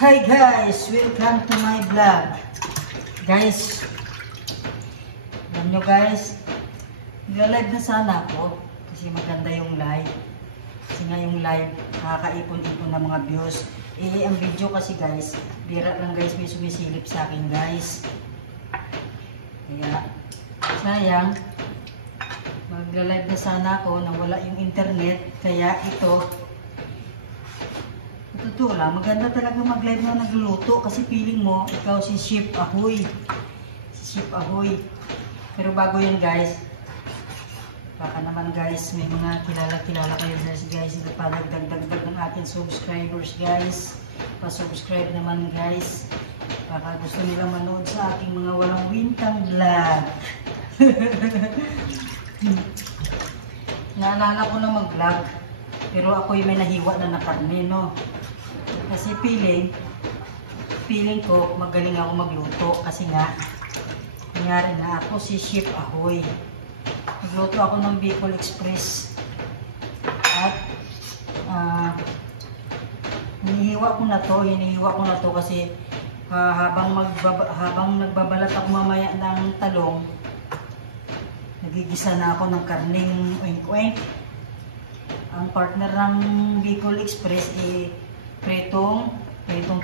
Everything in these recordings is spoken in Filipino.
Hi guys! Welcome to my vlog. Guys, alam nyo guys, nag-live na sana ako kasi maganda yung live. Kasi nga yung live, nakakaipon-ipon ng mga views. Ang video kasi guys, bira lang guys, may sumisilip sa akin guys. Kaya, sayang, mag-live na sana ako nang wala yung internet. Kaya ito, totoo lang, maganda talaga mag-live na nagluluto kasi feeling mo, ikaw si Chef Ahoy. Si Chef Ahoy. Pero bago yan guys, baka naman guys, may mga kilala-kilala kayo guys, ipapadagdag ng ating subscribers guys. Pa-subscribe naman guys. Baka gusto nila manood sa ating mga walang wintang vlog. Naalala ko na mag-vlog, pero ako'y may nahiwa na karne, no? Kasi feeling ko magaling ako magluto kasi nga nangyari na ako si Chef Ahoy. Nagluto ako ng Bicol Express at hinihiwa ko na to kasi habang nagbabalat ako mamaya ng talong, nagigisa na ako ng karneng oink-oink. Ang partner ng Bicol Express pritong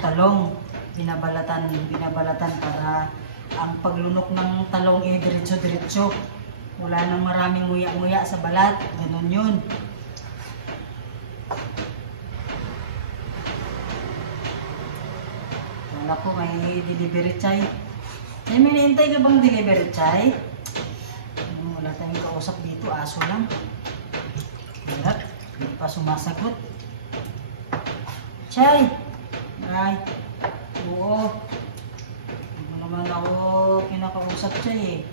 talong, binabalatan para ang paglunok ng talong diretso-diretso, wala nang maraming nguya-nguya sa balat, ganun yun. Wala ko may delivery chay. May hinihintay ka bang delivery chay? Wala tayong kausap dito, aso lang. Hirap, hindi pa sumasagot. Chay! Ay, oo. Hindi naman ako kinakausap Chay eh.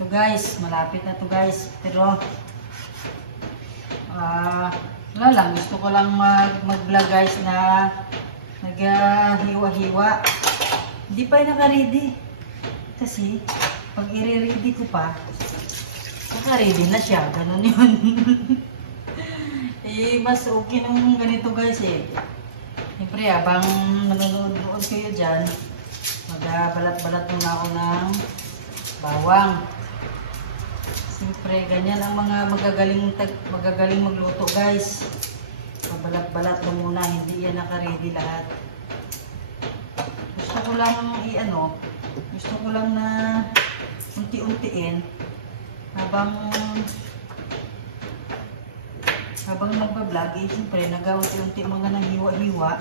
Ito guys, malapit na to guys. Pero, wala lang. Gusto ko lang mag-vlog guys na nag-hiwa-hiwa. Hindi pa yung naka-ready. Kasi, pag i-ready ko pa, naka-ready na siya. Ganun yun. Mas okay nung ganito guys eh. Siyempre habang nanonood kayo dyan, magbabalat-balat muna ako ng bawang. Siyempre ganyan ang mga magagaling magluto guys. Babalat-balat mo muna, hindi yan naka-ready lahat. Gusto ko lang na unti-untiin habang magbablog, siyempre nag-unti-unti mga nang hiwa-hiwa.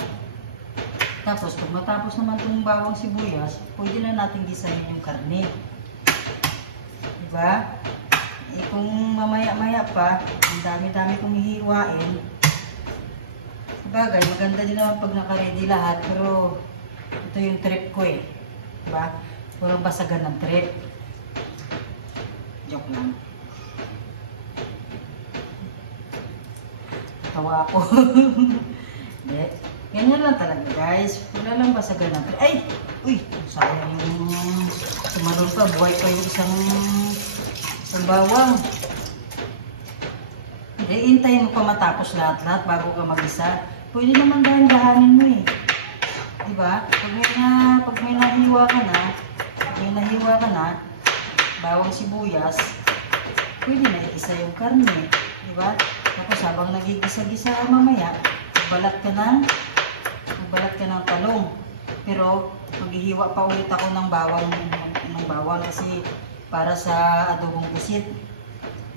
Tapos pag matapos naman itong bawang sibuyas, pwede na natin gisahin yung karne. Diba? Kung mamaya-maya pa, ang dami-dami kong hihiwain. Sabagay, maganda din naman pag naka-ready lahat, pero ito yung trip ko eh. Diba? Walang basagan ng trip. Joke lang. Tawa ako. Hindi. Ganyan lang talaga guys. Wala lang basagan natin. Ay! Uy! Sayang yung tumalon pa. Buhay pa yung isang bawang. Hindi. Hintayin mo pa matapos lahat-lahat bago ka mag-isa. Pwede naman dahan-dahanin mo eh. Diba? Pag may nahiwa ka na, bawang sibuyas, pwede na i-isa yung karne. Diba? Tapos habang nagigisa-gisa mamaya, magbalat ka ng talong. Pero maghihiwa pa ulit ako ng bawang kasi para sa adobong pusit.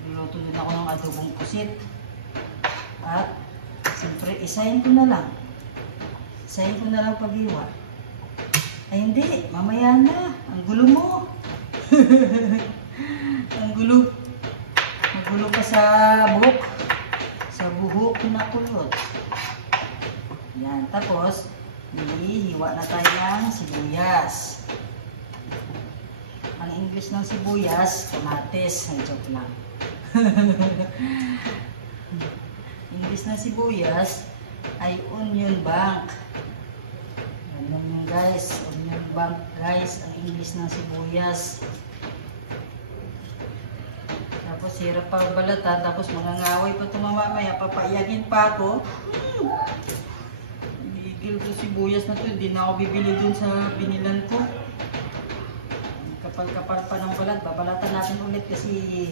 Niluto din ako ng adobong pusit. At siyempre isahin ko na lang paghiwa. Ay hindi, mamaya na. Ang gulo mo. Ang gulo. Magulo pa sa buhok. Sa buhok na kulot. Yan. Tapos, hiwa na tayo ng sibuyas. Ang English ng sibuyas, kamatis. Ay, joke lang. English ng sibuyas ay onion bank. Ganun guys. Onion bank guys. Ang English ng sibuyas. Tapos hirap pa balatan, tapos mangangaway pa ito mamaya, papaiyagin pa ako. Gigil ko si sibuyas na to, hindi na ako bibili dun sa binilan ko. Kapal-kapal pa ng balat, babalatan natin ulit kasi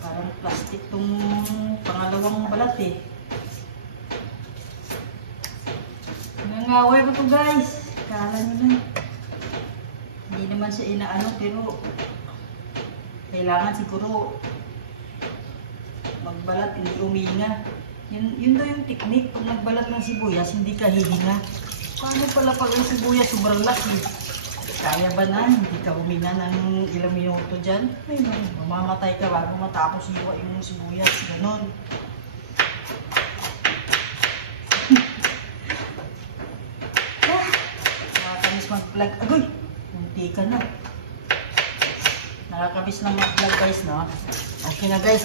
parang plastic tong pangalawang balat eh. Nangaway ko to guys, kala nyo na. Hindi naman siya inaano pero kailangan siguro magbalat, hindi uminga. Yun daw yung technique, pag nagbalat ng sibuyas, hindi ka hihinga. Paano pala pag ang sibuyas sobrang laki? Kaya ba na? Hindi ka huminga ng ilang minuto dyan? Ay, mamamatay ka bago matapos hiwa yung sibuyas. Ganon. Nakakamiss mag-vlog. Agoy! Munti ka na. Nakakamiss lang mag-vlog guys, no? Okay na guys,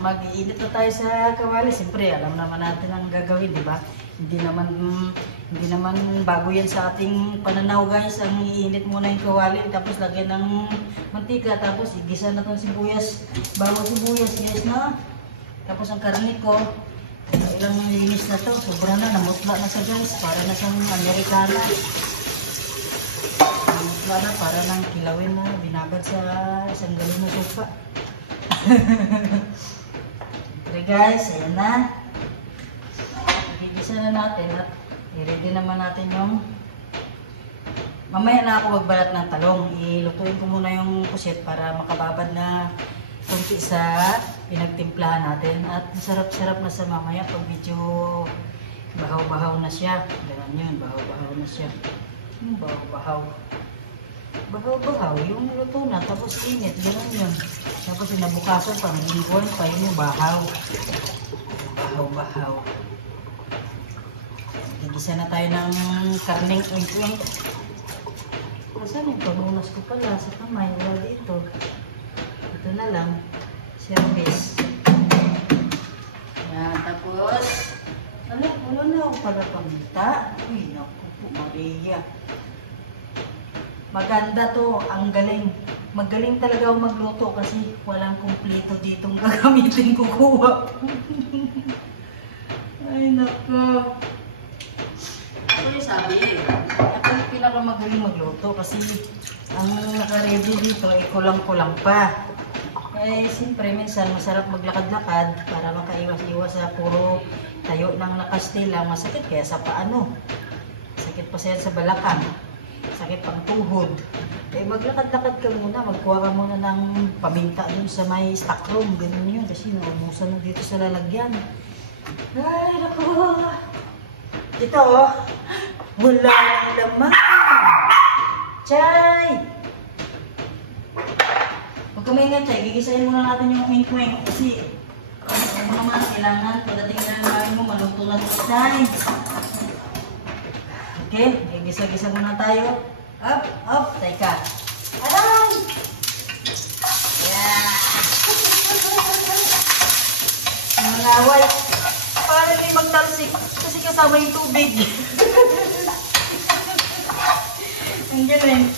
mag-iinit na tayo sa kawali. Siyempre, alam naman natin ang gagawin, di ba? Hindi naman bago yan sa ating pananaw guys. Ang iinit muna yung kawali, tapos lagyan ng mantika, tapos igisa na itong sibuyas. Bago sibuyas guys, no? Tapos ang karne ko, ilang linis na to, sobra na, namutla na sa guys. Para na siyang Amerikana. Namutla na, para nang kilawin mo, binabad sa isang galon na sopa. Okay guys, ayan na. Igisa na natin at i-ready naman natin yung mamaya na ako magbalat ng talong. Ilutuin ko muna yung pusit para makababad na kunti sa pinagtimplahan natin at masarap-sarap na sa mamaya pag medyo bahaw-bahaw na siya. Ganun yun, bahaw-bahaw na siya. Bahaw-bahaw. Bahaw-bahaw, yung luto na, tapos init, gano'n yun. Tapos inabukasan pa, nagingkuhan pa yung bahaw. Bahaw-bahaw. Gigisa na tayo ng karneng oink-oink. Saan yung pamunas ko pala sa kamay? Wala dito. Ito na lang. Service. Yan, tapos wala na ako pala pamita. Uy, naku po, Maria. Maganda to, ang galing. Magaling talaga ako magluto kasi walang kumpleto ditong gagamitin kukuha. Ay, naku. Ako yung sabi, ako yung pinakamagaling magluto kasi ang naka-ready dito ay kulang-kulang pa. Eh, siyempre, minsan masarap maglakad-lakad para makaiwas-iwas sa puro tayo ng nakastila. Masakit kaya sa paano. Sakit pa siya sa balakang. Sakit pang tuhod. Eh, maglakad-lakad ka muna. Magkuha ka muna ng paminta dun sa may stock room. Ganun yun. Kasi naumusan na dito sa lalagyan. Ay, naku. Ito, oh. Wala nang laman. Chay! Huwag ka may nga, Chay. Gigisahin muna natin yung wing-wing. Kasi, ano naman, kailangan pagdating na namin mo, maluto na ito, Chay. Okay, gisa-gisa muna tayo. Up, teka. Aray! Yeah! Nangaway. Paano hindi magtalsik? Kasi kasama yung tubig. Ang galing.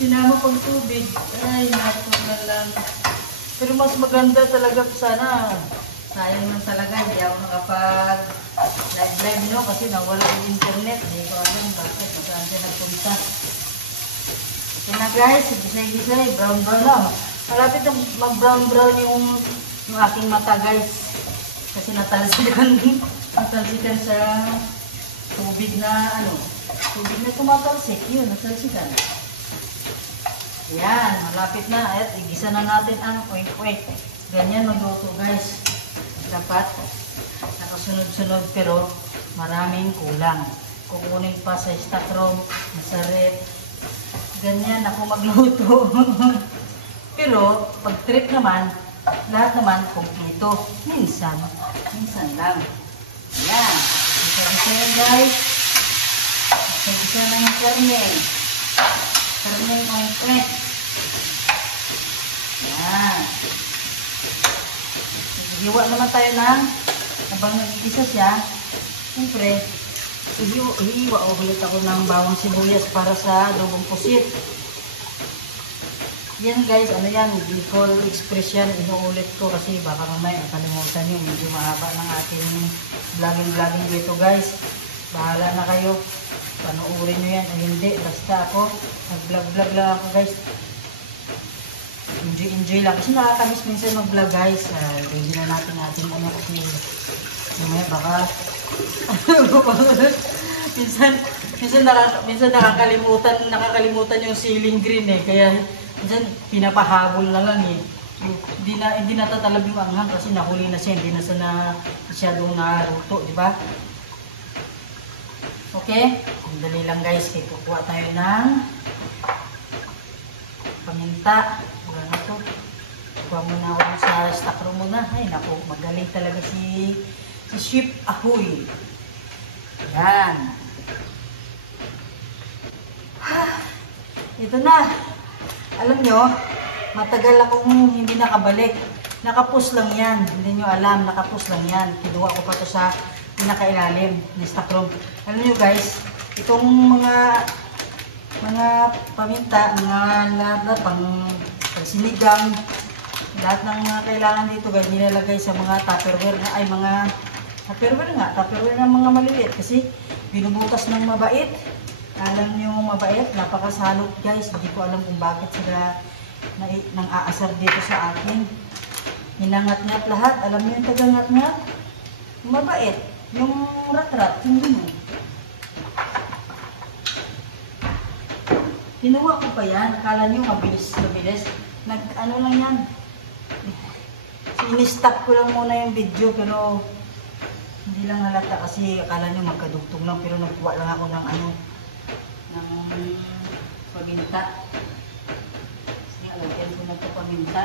Sinama pang tubig. Ay, naku na lang. Pero mas maganda talaga sana. Sayang lang talaga, hindi ako nakapag-live, no? Kasi nawala yung internet. Hindi ko alam bakit saan siya nagpunta. Okay na guys, gisay-gisay, brown-brown lang. Malapit na mag-brown-brown yung aking mata guys. Kasi natalsikan sa tubig na tubig na tumatalsik. Yun, natalsikan. Yan, malapit na. At igisa na natin ang oink-oink. Ganyan magluto guys. Dapat nakasunod-sunod pero maraming kulang. Kukunin pa sa stock room, sa rep. Ganyan ako magluto. Pero pag trip naman, lahat naman kumpleto. Minsan lang. Ayan. Isa-isa yan guys. Isa-isa na yung karne. Karne ang kwek. Ayan. Hiwa naman tayo ng habang nag-isa siya. Siyempre, hiwa o ulit ako ng bawang sibuyas para sa adobong pusit. Yan guys, ano yan, Bicol Express yan. Inuulit ko kasi baka mamaya nakalimutan yung medyo mahaba ng ating vlogging dito guys. Bahala na kayo. Panoorin nyo yan o hindi. Basta ako, nag-vlog-vlog lang ako guys. Enjoy lang. Kasi nakakamiss minsan mag-vlog guys. Hindi na natin ano kasi mamaya baka minsan nakakalimutan yung ceiling green eh. Kaya minsan pinapahabol na lang eh. Hindi natatalab yung anghang kasi nahuli na siya. Hindi na siya masyadong naruto, di ba? Okay? Sandali lang guys. Kukuha tayo ng paminta. Wala na to. Kuha muna ako sa stock room muna. Ay naku, magaling talaga si Chef Ahoy. Yan. Ito na. Alam nyo, matagal akong hindi nakabalik. Nakapus lang yan. Hindi nyo alam, nakapus lang yan. Kinuha ko pa to sa pinakailalim ni stock room. Alam nyo guys, itong mga paminta, mga lahat pang sinigang, lahat ng mga kailangan dito guys, nilalagay sa mga tupperware na ay mga tupperware ng mga maliliit kasi binubutas ng mabait. Alam nyo mabait, napakasalot guys. Hindi ko alam kung bakit sila nang aasar dito sa akin. Hinangat-ngat lahat. Alam nyo yung tagangat-ngat? Mabait. Yung rat-rat, hindi mo. Kinuha ko pa yan. Akala nyo mabilis. Ano lang yan. In-stop ko lang muna yung video pero hindi lang halata kasi akala nyo magkadugtong lang pero nagkuha lang ako ng ng paminta. Kasi alagyan ko na ito paminta.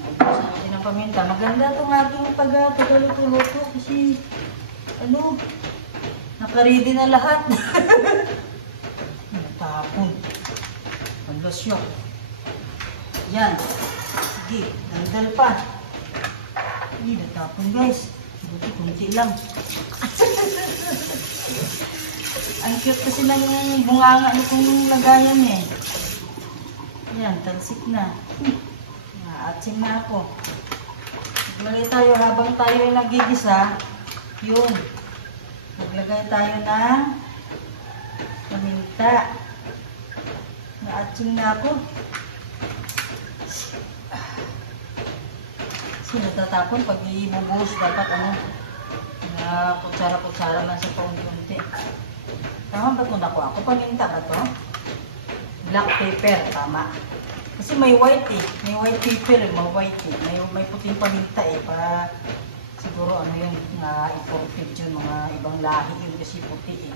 Nagbusan natin ng paminta. Maganda itong aking pag-luto kasi nakaready na lahat. Natapon. Paglasyon. Yan. Sige, nandal pa. Hindi, natapon guys. Buti, kunti lang. Ang cute kasi ng bunganga nitong lagayan eh. Yan, talsik na. Naatsing na ako. Maglagay tayo habang tayo ay nagigisa. Yun. Maglagay tayo ng paminta. Naatsing na ako. Kasi natatapon pag ibubuhos dapat na kutsara-kutsara lang sa paunti-unti. Tama ba ito nakuha? Ako paminta ba ito? Black pepper, tama. Kasi may white eh. May white pepper, may white eh. May puting paminta eh. Para siguro yung imported yun, mga ibang lahi yun kasi puti eh.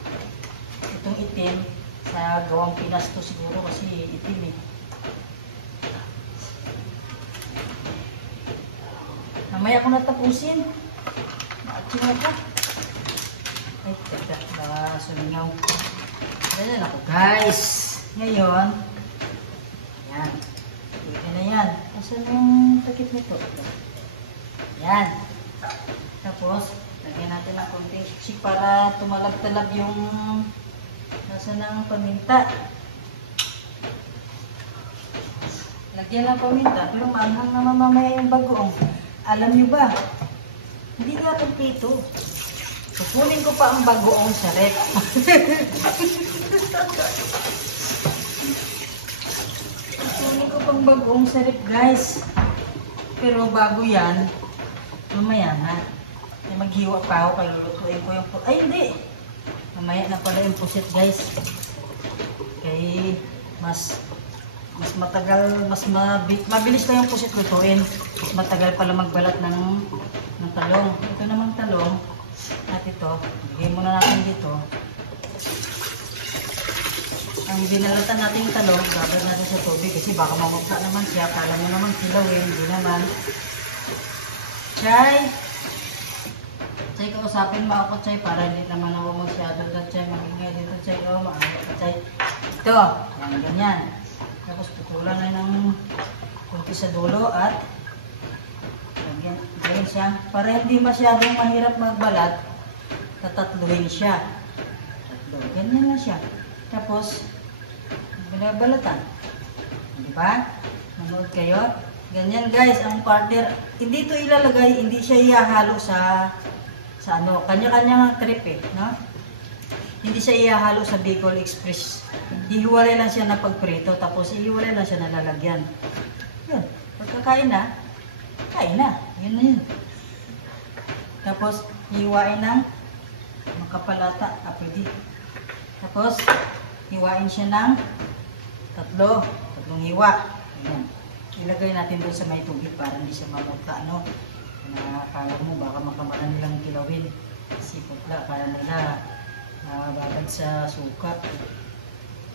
Itong itim, sa gawang Pinas to siguro kasi itim eh. Mamaya ko natapusin. Naatsin ako. Ay, teka, baka sumingaw. Ganyan ako, guys. Ngayon, yan. Ito na yan. Asan yung takip nito? Yan. Tapos, lagyan natin ng konting chik para tumalab-talab yung nasa ng paminta. Lagyan ng paminta. Pero manghang naman mamaya yung bagoong. Alam nyo ba? Hindi nga kompleto. Kukunin ko pa ang bagoong sa rep. Kukunin ko pang bagoong sa rep, guys. Pero bago yan, mamaya na. Ay, maghiwa pa ako, kaya lulutuin ko yung pusit. Ay, hindi! Mamaya na pala yung pusit, guys. Kaya mas matagal, mabilis na yung pusit lutuin. Mas matagal pala magbalat ng talong. Ito namang talong. At ito, bigay muna natin dito. Ang binalatan natin yung talong, babad natin sa tubig kasi baka mamagsa naman siya. Kala mo naman kilawin, hindi naman. Chay! Chay, kausapin mo ako, Chay, para hindi naman ako masyado na Chay. Magingay dito, Chay. O, maaga ka, Chay. Ito, yan, ganyan. Tapos putulan na ng kunti sa dulo at lagyan siya. Para hindi masyadong mahirap magbalat, tatatluhin siya. Tatlo. Ganyan lang siya. Tapos, binabalatan. Diba? Manood kayo. Ganyan guys, ang partner, hindi ito ilalagay, hindi siya ihahalo sa sa ano, kanya-kanya trip eh, no? Hindi siya ihahalo sa Bicol Express. Hihiwalay lang siya na pagprito, tapos hihiwalay lang siya na lalagyan. Yun, pagkakain na, kain na. Yun na yun. Tapos, hiwain ng makapalata, pwede. Tapos, hiwain siya ng tatlong hiwa. Ayan. Ilagay natin doon sa may tubig para hindi siya mamagta, ano. Nakakala mo, baka makamalan nilang kilawin. Sipot la, para nila babad sa suka.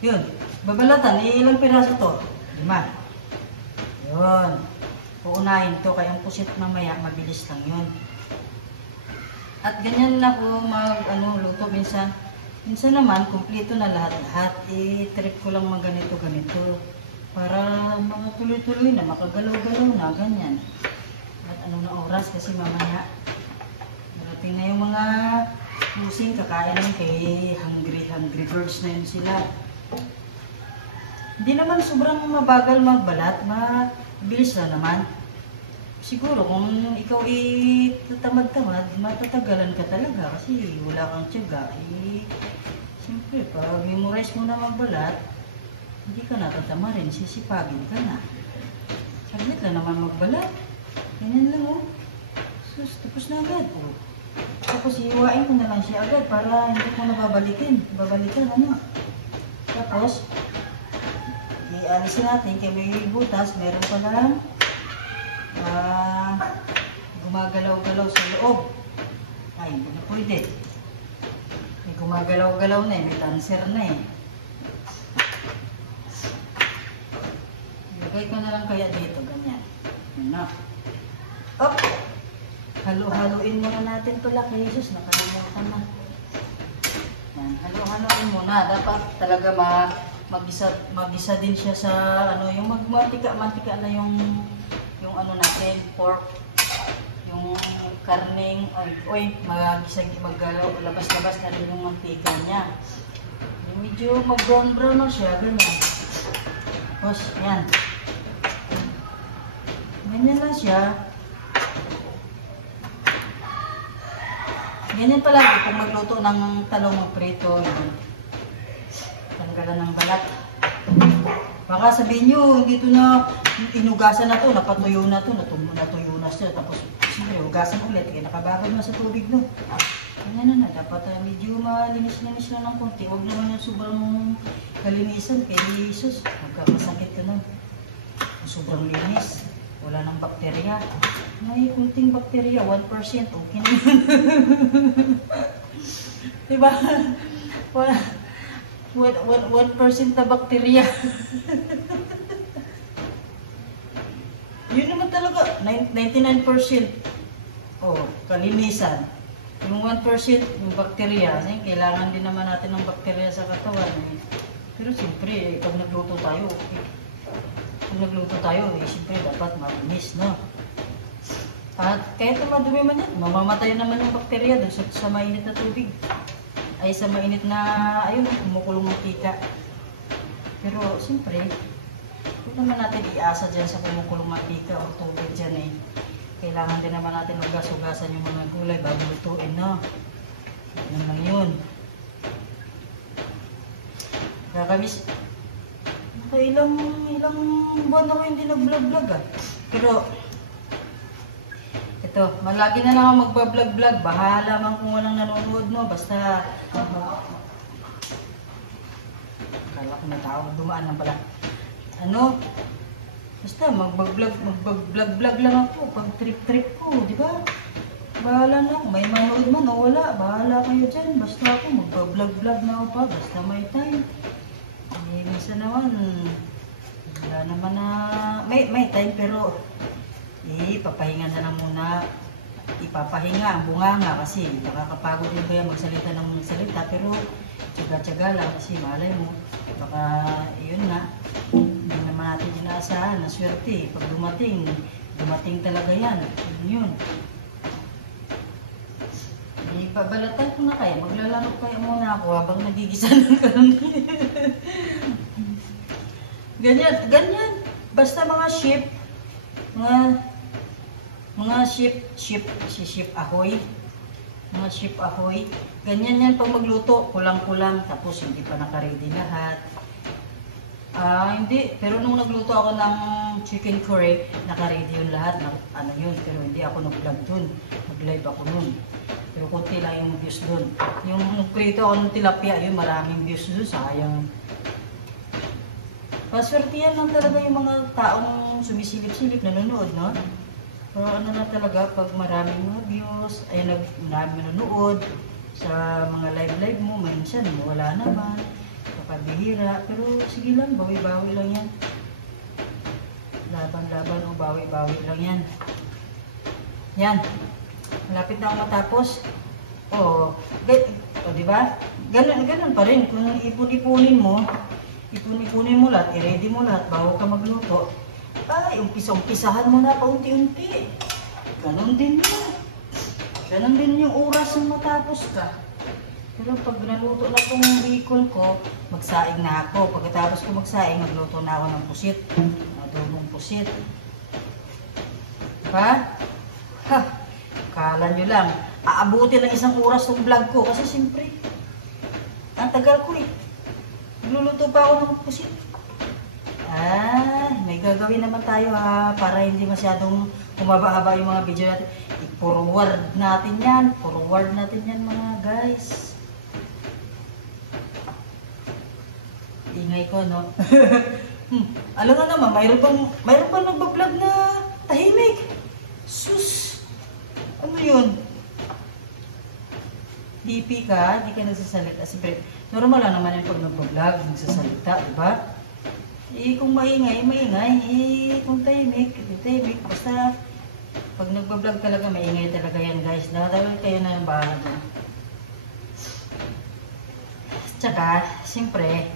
Yun, babalatan, ilang piraso to? 5. Yun. Uunahin to, kaya ang pusit mamaya, mabilis lang yun. At ganyan na po luto minsan. Minsan naman, kumpleto na lahat-lahat. I-trip ko lang mga ganito-ganito. Para mga tuloy-tuloy na, makagalaw-galaw na, ganyan. At anong na oras kasi mamaya. Marating na yung mga pusing kakain kay hungry birds na yun sila. Hindi naman sobrang mabagal magbalat, mabilis lang naman. Siguro kung ikaw tamad-tamad, matatagalan ka talaga kasi wala kang tiyaga. Siyempre, pag memorize mo na magbalat, hindi ka natatama rin, sisipagin ka na. Saglit lang naman magbalat. Ganyan lang oh. Sus, tapos na agad oh. Tapos hiwain ko na lang siya agad para hindi ko nababalikin. Babalikan ano. Tapos, i-alisin natin kaya may butas, meron pa lang gumagalaw-galaw sa loob. Ay, hindi na pwede. May gumagalaw-galaw na eh, may dancer na eh. Ilagay ko na lang kaya dito, ganyan. Yan na. Up! Halo-haloin muna natin pala kay Jesus, nakalimutan na. Yan, halo-haloin muna. Dapat talaga mag-isa din siya sa ano, yung mantika na yung ano natin, pork, yung karning, maglabas-labas na rin yung mantika niya. Yung medyo mag-brown na siya, ganyan. Tapos, yan. Ganyan lang siya. Ganyan pala kung magluto ng talong magprito. Tanggalan ng balat. Baka sabihin nyo, dito na inugasan na to, napatuyo na to, natuyo na siya. Tapos, siyempre, hugasan ulit. Kaya nakabagad na sa tubig, no? Ganyan na. Dapat medyo malinis-linis na ng konti. Huwag naman yung sobrang kalinisan. Kaya Jesus, magkakasakit ka nun. Sobrang linis. Wala ng bakterya. May kunting bakterya, 1%. Okay na yun. Diba? 1% na bakterya. Yun naman talaga, 99%. Oh, kalinisan. Yung 1%, yung bakterya. Kailangan din naman natin ng bakterya sa katawan. Pero siyempre, pag nagluto tayo, siyempre dapat malinis, no? At kahit na madumi man yan, mamamatay naman yung bakterya dun sa mainit na tubig. Ay sa mainit na, ayun, kumukulong ng tika. Pero siyempre, huwag naman natin iasa dyan sa kumukulong ng tika o tubig dyan eh. Kailangan din naman natin magasugasan yung mga gulay bago lutuin, no? Yan lang yun. Kakabis, ilang buwan ako hindi nag-vlog-vlog ah. Pero, ito, malagi na lang ako magba-vlog-vlog. Bahala man kung walang nanonood, no? Basta, akala ko may tao, dumaan lang pala. Ano? Basta, mag-vlog-vlog lang ako. Pag trip-trip ko, di ba? Bahala na. May manood man o wala. Bahala kayo dyan. Basta ako, mag-vlog-vlog na ako pa. Basta may time. Minsan naman, wala naman na, may time pero papahinga na lang muna. Ipapahinga ang bunganga kasi nakakapagod din ba yan magsalita ng salita pero tsaga-tsaga lang kasi malay mo baka yun nga hindi naman natin dinaasahan na swerte pag dumating talaga yan yun. Ipabalatan ko na kaya maglalaro kaya muna ako habang nagigisa ng karon. Ganyan. Basta mga sheep, mga sheep ahoy. Mga chip ahoy. Ganyan yan pag magluto, kulang-kulang, tapos hindi pa naka-ready lahat. Hindi. Pero nung nagluto ako ng chicken curry, naka-ready yun lahat. Ano yun, pero hindi ako nag-vlog dun. Nag-live ako nun. Pero konti lang yung views dun. Yung nag-prito ako ng tilapia, yun maraming views dun. Sayang. Paswertihan lang talaga yung mga taong sumisilip-silip, nanonood, no? Pero ano na talaga, pag maraming mga views, ay maraming nanonood sa mga live-live mo, minsan wala naman. Kapabihira, pero sige lang, bawi-bawi lang yan. Laban-laban o bawi-bawi lang yan. Yan. Malapit na ako matapos. O, diba? Ganun pa rin. Kung ipon-ipunin mo lahat, i-ready mo lahat bago ka magluto. Ay, umpisahan mo na paunti-unti. Ganun din yun. Ganun din yung oras ng matapos ka. Pero pag naluto na itong bacon ko, magsaing na ako. Pagkatapos ko magsaing, magluto na ako ng pusit. Adobong pusit. Diba? Ha! Kala nyo lang. Aabutin ng isang oras ng vlog ko. Kasi siyempre, ang tagal ko eh. Nagluluto pa ako ng pusit. May gagawin naman tayo ha. Para hindi masyadong humaba-haba yung mga video natin. I-forward natin yan. Forward natin yan mga guys. Ingay ko, no? Alam nga naman, mayroon pang nagbablog na tahimik. Sus! Ano yun? DP ka, di ka nagsasalita. Siyempre, normal lang naman yung pag nagbablog, nagsasalita, diba? Kung maingay, maingay. Kung tahimik, tahimik. Basta, pag nagbablog talaga, maingay talaga yan, guys. Dahil kayo na yung bahala dyan. Tsaka, siyempre,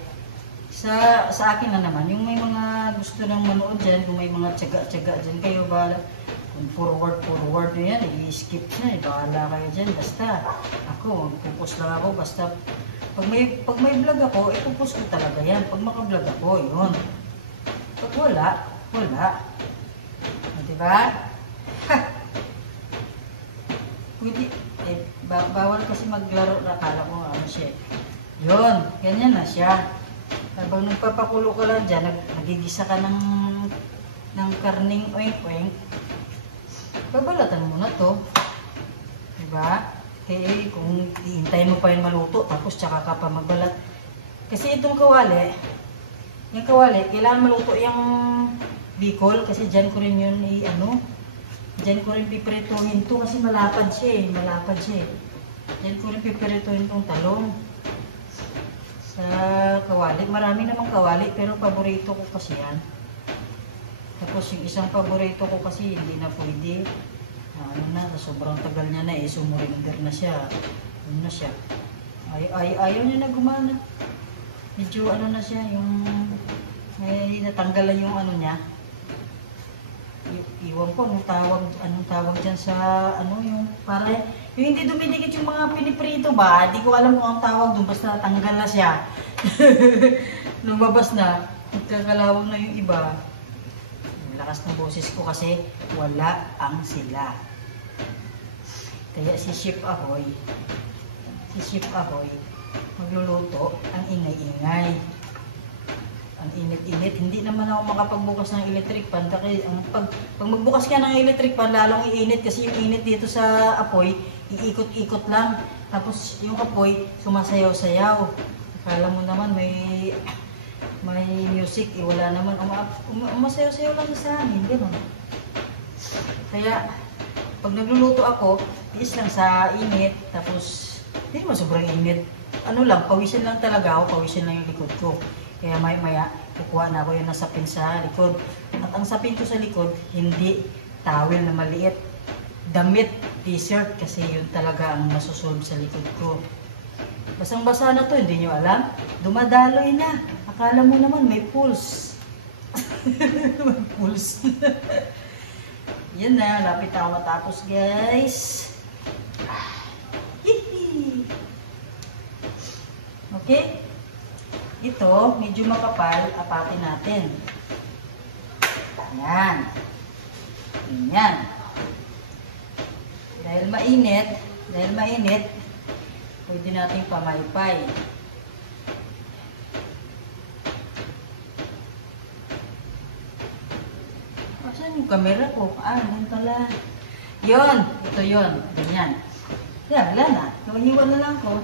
sa akin na naman, yung may mga gusto nang manood dyan, kung may mga tiyaga-tiyaga dyan kayo, bahala. Kung forward nyo yan, i-skip na, bahala kayo dyan. Basta, ako, mag-focus lang ako, basta, pag may vlog ako, i-focus ko talaga yan. Pag maka-vlog ako, yun. Pag wala, wala. Diba? Ha! Pwede, bawal kasi maglaro na, kala ko, ano siya. Yun, ganyan na siya. Habang nagpapakulo ka lang dyan, nagigisa ka ng karning oink-oink, babalatan mo na to. Diba? Kaya kung hihintay mo pa yung maluto, tapos tsaka ka pa magbalat. Kasi itong kawali, yung kawali, kailangan maluto yung bicol, kasi dyan ko rin yun dyan ko rin piprituhin to, kasi malapad siya eh. Dyan ko rin piprituhin tong talong. Sa kawali. Marami namang kawali, pero paborito ko kasi yan. Tapos yung isang paborito ko kasi hindi na pwede. Ano na, sobrang tagal niya na eh, sumurinder na siya. Ano na siya. Ayaw niya na gumana. Medyo ano na siya, yung natanggalan yung ano niya. Iwan ko anong tawag dyan sa yung para yung hindi dumidikit yung mga piniprito ba, hindi ko alam kung ang tawag doon, basta natanggal na siya. Lumabas na, nagkakalawang na yung iba. Lakas ng boses ko kasi wala ang sila. Kaya si Chef Ahoy magluluto, ang ingay-ingay. Ang init-init. Hindi naman ako makapagbukas ng electric pan. Pag magbukas ka ng electric pan, lalong iinit kasi yung init dito sa apoy, iikot-ikot lang. Tapos yung apoy, sumasayaw-sayaw. Akala mo naman may music, wala naman. Umasayaw-sayaw lang sa amin. Ganun. Kaya, pag nagluluto ako, tiis lang sa init. Tapos, hindi naman sobrang init. Ano lang, pawisin lang talaga ako. Pawisin lang yung likod ko. Kaya maya kukuha na ako yung nasapin sa likod. At ang sapin ko sa likod, hindi towel na maliit. Damit, t-shirt, kasi yun talaga ang nasusolve sa likod ko. Basang-basa na to, hindi nyo alam? Dumadaloy na. Akala mo naman may pulse. May pulse. Yan na, lapit ako matapos guys. Okay? Ito, medyo makapal, apatin natin. Yan. Yan. Dahil mainit, Dahil mainit, pwede nating pamaypay. Saan yung camera ko? Yan pala. Yun, ito yun. Ganyan. Yan, wala na. Nahiwa na lang ko.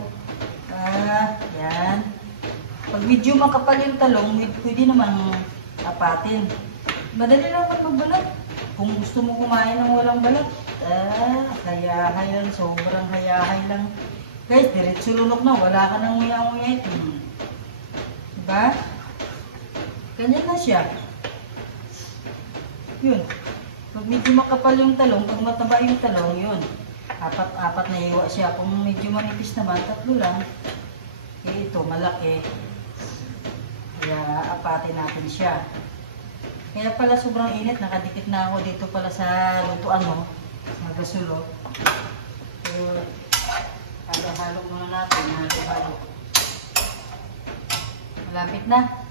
Yan. Pag medyo makapal yung talong, pwede namang apatin. Madali lang pag magbalat. Kung gusto mo kumain ng walang balat, hayahay lang, sobrang hayahay lang. Guys, diretso lunok na, wala ka nang nguya-nguya ito. Diba? Ganyan na siya. Yun. Pag medyo makapal yung talong, pag mataba yung talong, yun. Apat na iwa siya. Kung medyo manipis naman, 3 lang. Ito, malaki. Kaya apatin natin siya. Kaya pala sobrang init, nakadikit na ako dito pala sa lutuan mo. Magasulo. So, halo-halo muna natin. Halo-halo. Malapit na.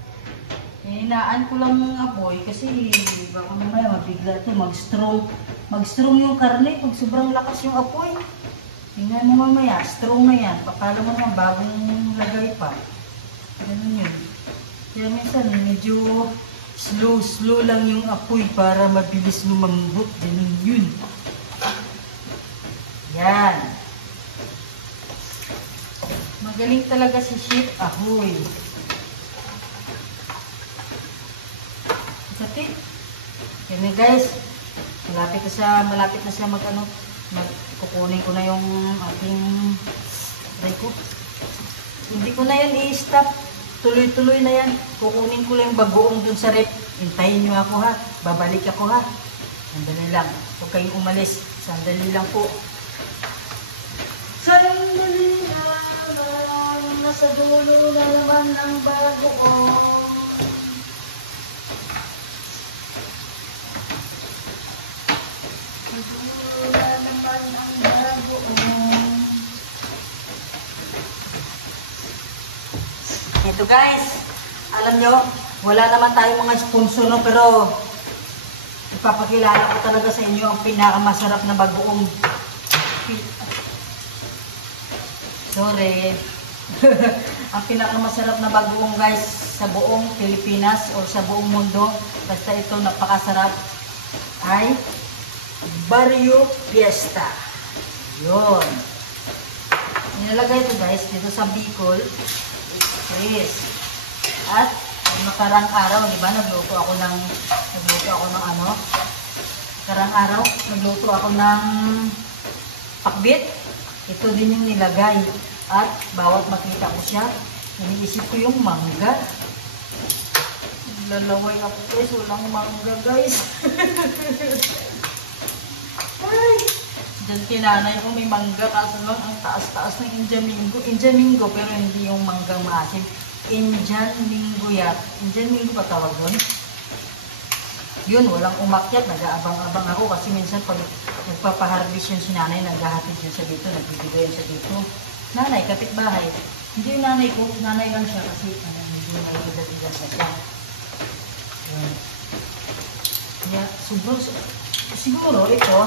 Hinaan ko lang ng apoy kasi baka mamaya mabigla ito. Mag-strong yung karne pag sobrang lakas yung apoy. Tingnan mo mamaya, strong na yan. Pakala mo naman bagong lagay pa. Ganun yun. Kaya minsan medyo slow lang yung apoy para mabilis lumambot. Ganun yun. Yan. Magaling talaga si Chef Ahoy. Kasi, yan guys. Malapit na siya kukunin ko na yung ating ko. Hindi ko na yan i-stop. Tuloy-tuloy na yan. Kukunin ko lang yung bagoong dun sa rep. Hintayin nyo ako ha. Babalik ako ha. Sandali lang. Huwag kayong umalis. Sandali lang po. Sandali lang. Nasa dulo na naman ng bagoong. Wala naman ang bagoong. Ito guys, alam nyo, wala naman tayong mga sponsor no, pero ipapakilala ko talaga sa inyo ang pinakamasarap na bagoong. Sorry. Ang pinakamasarap na bagoong guys sa buong Pilipinas o sa buong mundo, basta ito napakasarap, ay Barrio Fiesta. Yun. Nilalagay ito guys dito sa Bicol. Yes. At nakarang araw, di ba, nagluto ako ng pakbit. Ito din yung nilagay. At bawat makita ko siya, iniisip ko yung mangga. Lalaway ako guys, walang mangga guys. Ay, dyan kinanay ko may mangga, kaso lang ang taas-taas ng Indian Mingo, pero hindi yung manggang maasim. Indian Mingo yan. Indian Mingo pa tawag doon. Yun, walang umakyat, nag-aabang-abang ako kasi minsan pag nagpapaharbis yun si nanay, naghahatid yun sa dito, nagbibigay yun sa dito. Nanay, kapitbahay. Hindi yung nanay ko, nanay lang siya kasi hindi may edad-edad na siya. Yun. Kaya, siguro ito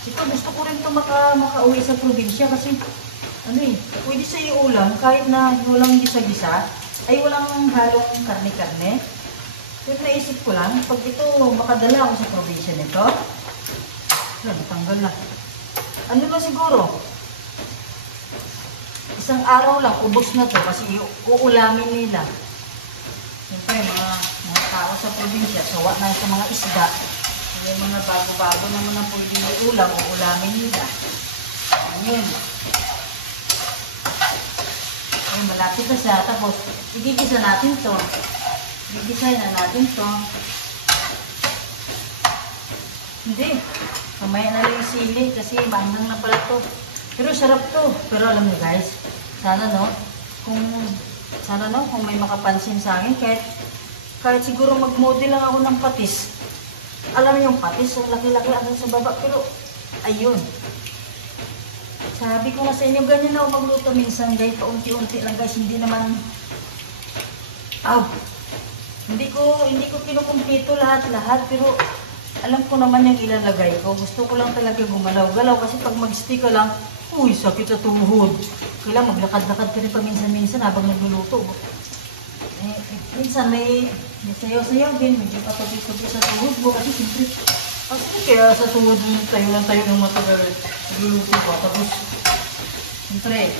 gusto ko rin ito makauwi sa probinsya kasi pwede sa iulam kahit na walang gisa-gisa ay walang halong karne-karne. Pero naisip ko lang, pag ito makadala ako sa probinsya nito, natanggal na. Ano na siguro? Isang araw lang, ubos na to kasi uulamin nila. Siyempre, mga tao sa probinsya, sawa na sa mga isda. Yung mga bago-bago naman na pwede may ulam o ulamin nila. Ayun. Ay, malapit na siya. Tapos, igigisa natin to. Igigisay na natin to. Hindi. Kamaya na lang yung sili kasi mangang na pala to. Pero sarap to. Pero alam mo guys, sana kung may makapansin sa akin, kahit siguro mag-model lang ako ng patis. Alam niyo yung patis, ang laki-laki hanggang sa baba, pero ayun. Sabi ko na sa inyo, ganyan na ako magluto minsan guys, paunti-unti lang guys, hindi naman, hindi ko kinukumpito lahat-lahat, pero alam ko naman yung ilalagay ko. Gusto ko lang talaga gumalaw-galaw kasi pag mag-stick ko lang, Uy, sakit sa tuhod. Kailangan maglakad-lakad ka rin paminsan-minsan habang nagluluto. Minsan may sayaw-sayaw din, medyo patuloy-tuloy sa tuhod mo kasi siyempre, kaya sa tuhod mo tayo lang tayo ng matagal nagluluto ko. Tapos, siyempre,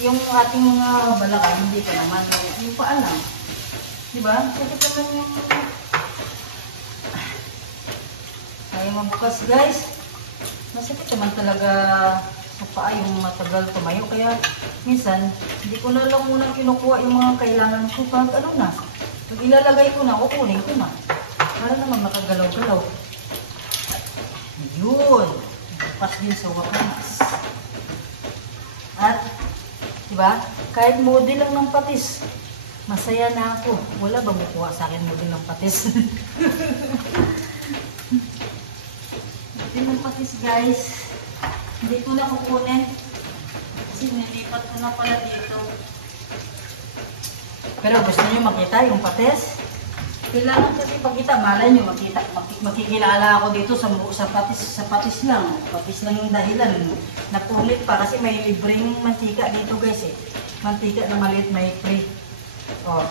yung ating mga balakang, hindi ka naman, yung paa lang. Diba? Sakit naman yung kaya mabukas guys. Masakit naman talaga sa paa yung matagal tumayo. Kaya minsan, hindi ko na lang muna kinukuha yung mga kailangan ko. Pag ano na, pag ilalagay ko na, kukunin ko na. Para naman makagalaw-galaw. Yun. Bukas din sa wakas. At, diba, kahit model lang ng patis, masaya na ako. Wala bang kukuha sa akin model ng patis? Model ng patis guys. Hindi ko na kukunin. Kasi nilipat ko na pala dito. Pero gusto nyo makita yung patis? Kailangan kasi pagkita, malay nyo, makikilala ako dito sa patis lang. Patis lang yung dahilan. Napulit pa kasi may libreng mantika dito guys eh. Mantika na maliit, may free. Oh,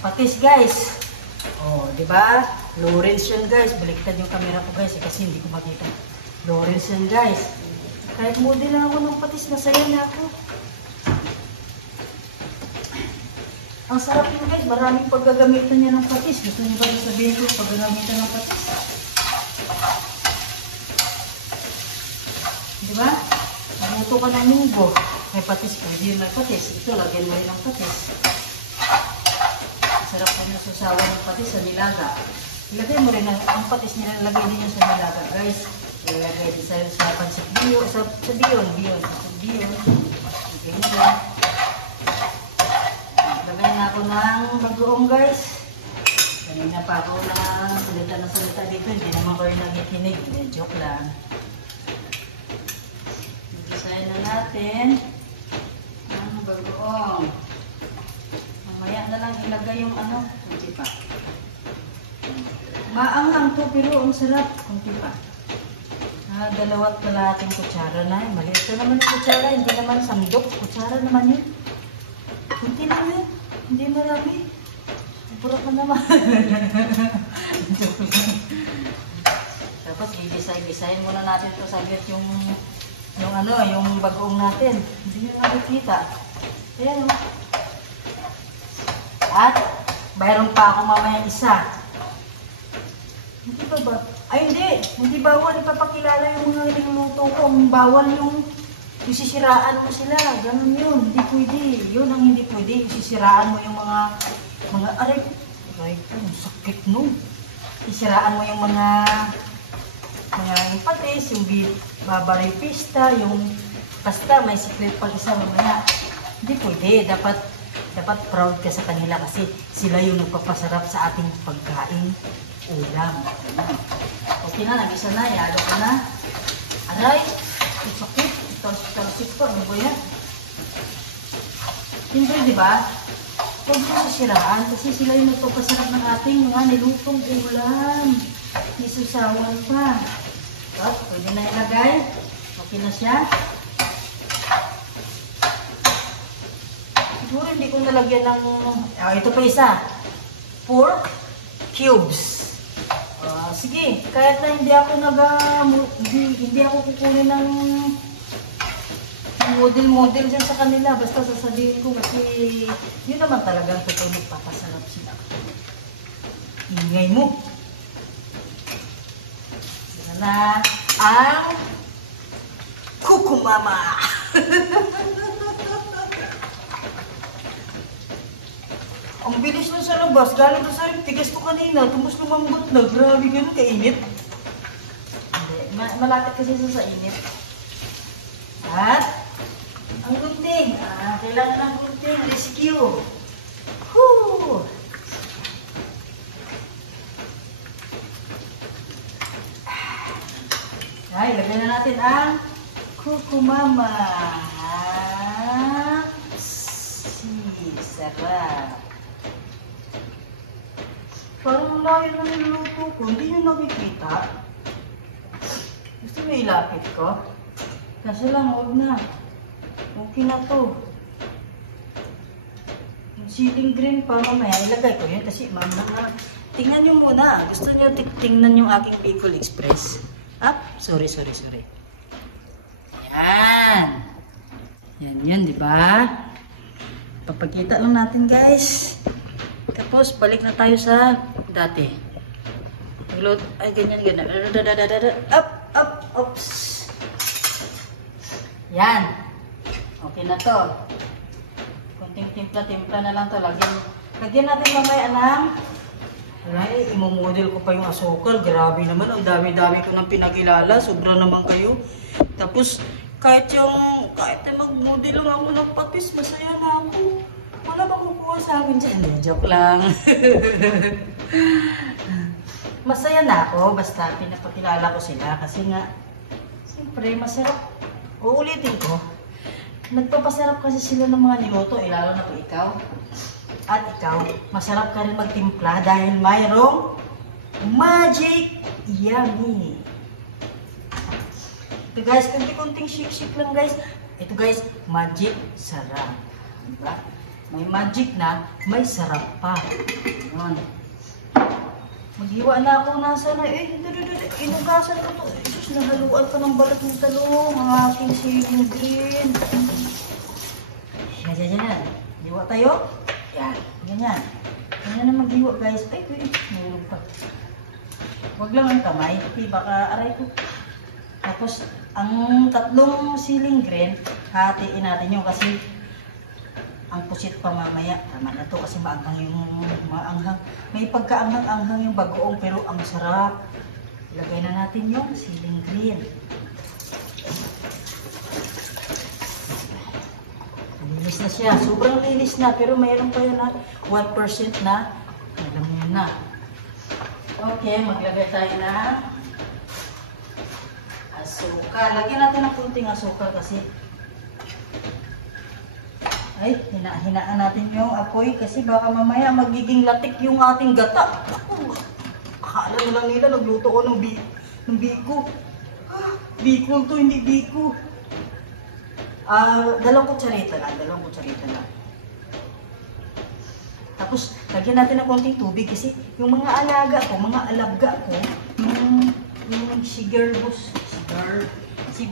patis guys. Oh, di ba? Lawrence yun guys. Baliktad yung camera ko guys eh, kasi hindi ko makita. Lawrence yun guys. Kahit model lang ako ng patis, masaya na ako. Ang sarap yun guys, maraming paggagamitan niya ng patis. Gusto niyo ba sabihin ko paggagamitan ng patis? Di ba? Namuto ka ng munggo. May patis, pwede yun ng patis. Ito, lagyan mo rin ng patis. Sarap po yung susawa ng patis sa nilaga. Ilagay mo rin ang patis nila, lagay din yun sa nilaga guys. Ilagay din sa pancit biyon, sa biyon. Okay na. Lagay na ako ng bagoong guys. Kanina pa ako na salita dito. Hindi naman kayo nakikinig. Joke lang. Ibisahin na natin ang bagoong. Mamaya na lang ilagay yung ano. Kunti pa. Maanghang to pero ang sarap. Kunti pa. Dalawat kalahating kutsara na. Maliit na naman yung kutsara. Hindi naman sandok. Kutsara naman yun. Kunti lang yun. Hindi marami. Pura ka naman. Tapos i-design muna natin ito saglit yung bagoong natin. Hindi nyo nakikita. Ayan o. At mayroon pa ako mamaya isa. Hindi ba? Ay hindi. Hindi bawal ipapakilala yung mga niluluto ko. Bawal yung sisiraan mo sila. Ganun yun. Hindi pwede. Yun ang hindi pwede. Sisiraan mo yung mga aray ko, sakit nun. Sisiraan mo yung mga yung patis, yung babaray pista, yung basta may secret pag isa mamaya. Hindi pwede. Dapat proud ka sa kanila kasi sila yung nagpapasarap sa ating pagkain. Ulam. Okay na, nag-isa na. Yalo ko na. Aray, sakit. Talsik po. Ano ba yan? Siyempre, di ba? Huwag mo sisiraan kasi sila yung nagpapasarap ng ating mga nilutong ulam. Isusawan pa. So, pwede na ilagay. Okay na siya. Siguro hindi ko nalagyan ng... ito pa isa. Pork cubes. Sige, kahit na hindi ako kukunin ng model dyan sa kanila. Basta sasabihin ko kasi yun naman talagang totoo nagpapasarap sila. Ingay mo. Yan na ang kukumama. Ang bilis nun sa labas. Galing ko sa tigas ko kanina. Tumbos lumambot na. Grabe ganun kainit. Malapit kasi sa init. At ang gunting. Kailangan ng gunting. Rescue. Woo! Ay, lagyan na natin ang kukumama. Sarap. Parang layo na niluluto ko. Hindi nyo nakikita. Gusto mo ilapit ko? Kasi lang, huwag na. Okay na to. Yung siling green pa, mamaya ilagay ko yun kasi mamaya. Tingnan nyo muna. Gusto nyo tingnan yung aking Bicol Express. Ah, sorry. Yan. Yan, di ba? Papakita lang natin, guys. Tapos, balik na tayo sa dati. Load, ay, ganyan. Up, oops. Yan. Okay na to. Kunting timpla na lang to. Lagyan natin mamaya ng, ay, imomodel ko pa yung asukal. Grabe naman. Ang dami-dami ko nang pinakilala. Sobra naman kayo. Tapos, kahit mag-model lang ako ng patis, masaya na ako. Wala bang kukuha sa akin dyan? Joke lang. Masaya na ako, basta pinapakilala ko sila kasi nga, siyempre masarap. Uulitin ko, nagpapasarap kasi sila ng mga niluto, lalo na po ikaw. At ikaw, masarap ka rin magtimpla dahil mayroong Magic Yummy. Ito guys, kunting shik lang guys. Ito guys, magic sarap. Diba? May magic na, may sarap pa. Yun. Maghiwa na ako nasa na. Inugasan ko to. Diyos, nahaluan pa ng balat ng talong. Ang aking siling green. Yan. Hiwa tayo. Yan. Ganyan. Ganyan na maghiwa guys. Ay, nahulog pa. Huwag lang ang kamay. Baka aray ko. Tapos, ang tatlong siling green, hatiin natin yung kasi ang pusit pa mamaya. Tama na to kasi maanghang yung maanghang. May pagkaanghang-anghang yung bagoong pero ang sarap. Ilagay na natin yung siling green. Linis na siya. Sobrang linis na pero mayroon pa yan na 1% na. Alam mo yun na. Okay, maglagay tayo na asukal. Lagyan natin ng kunting asukal kasi ay, hinaan natin yung apoy kasi baka mamaya magiging latik yung ating gata. Ako, akala na lang nila nagluto ko ng biko. Biko to, hindi biko. Dalawang kutsarita lang. Tapos, lagyan natin ng konting tubig kasi yung mga alaga ko, mga alabga ko, yung si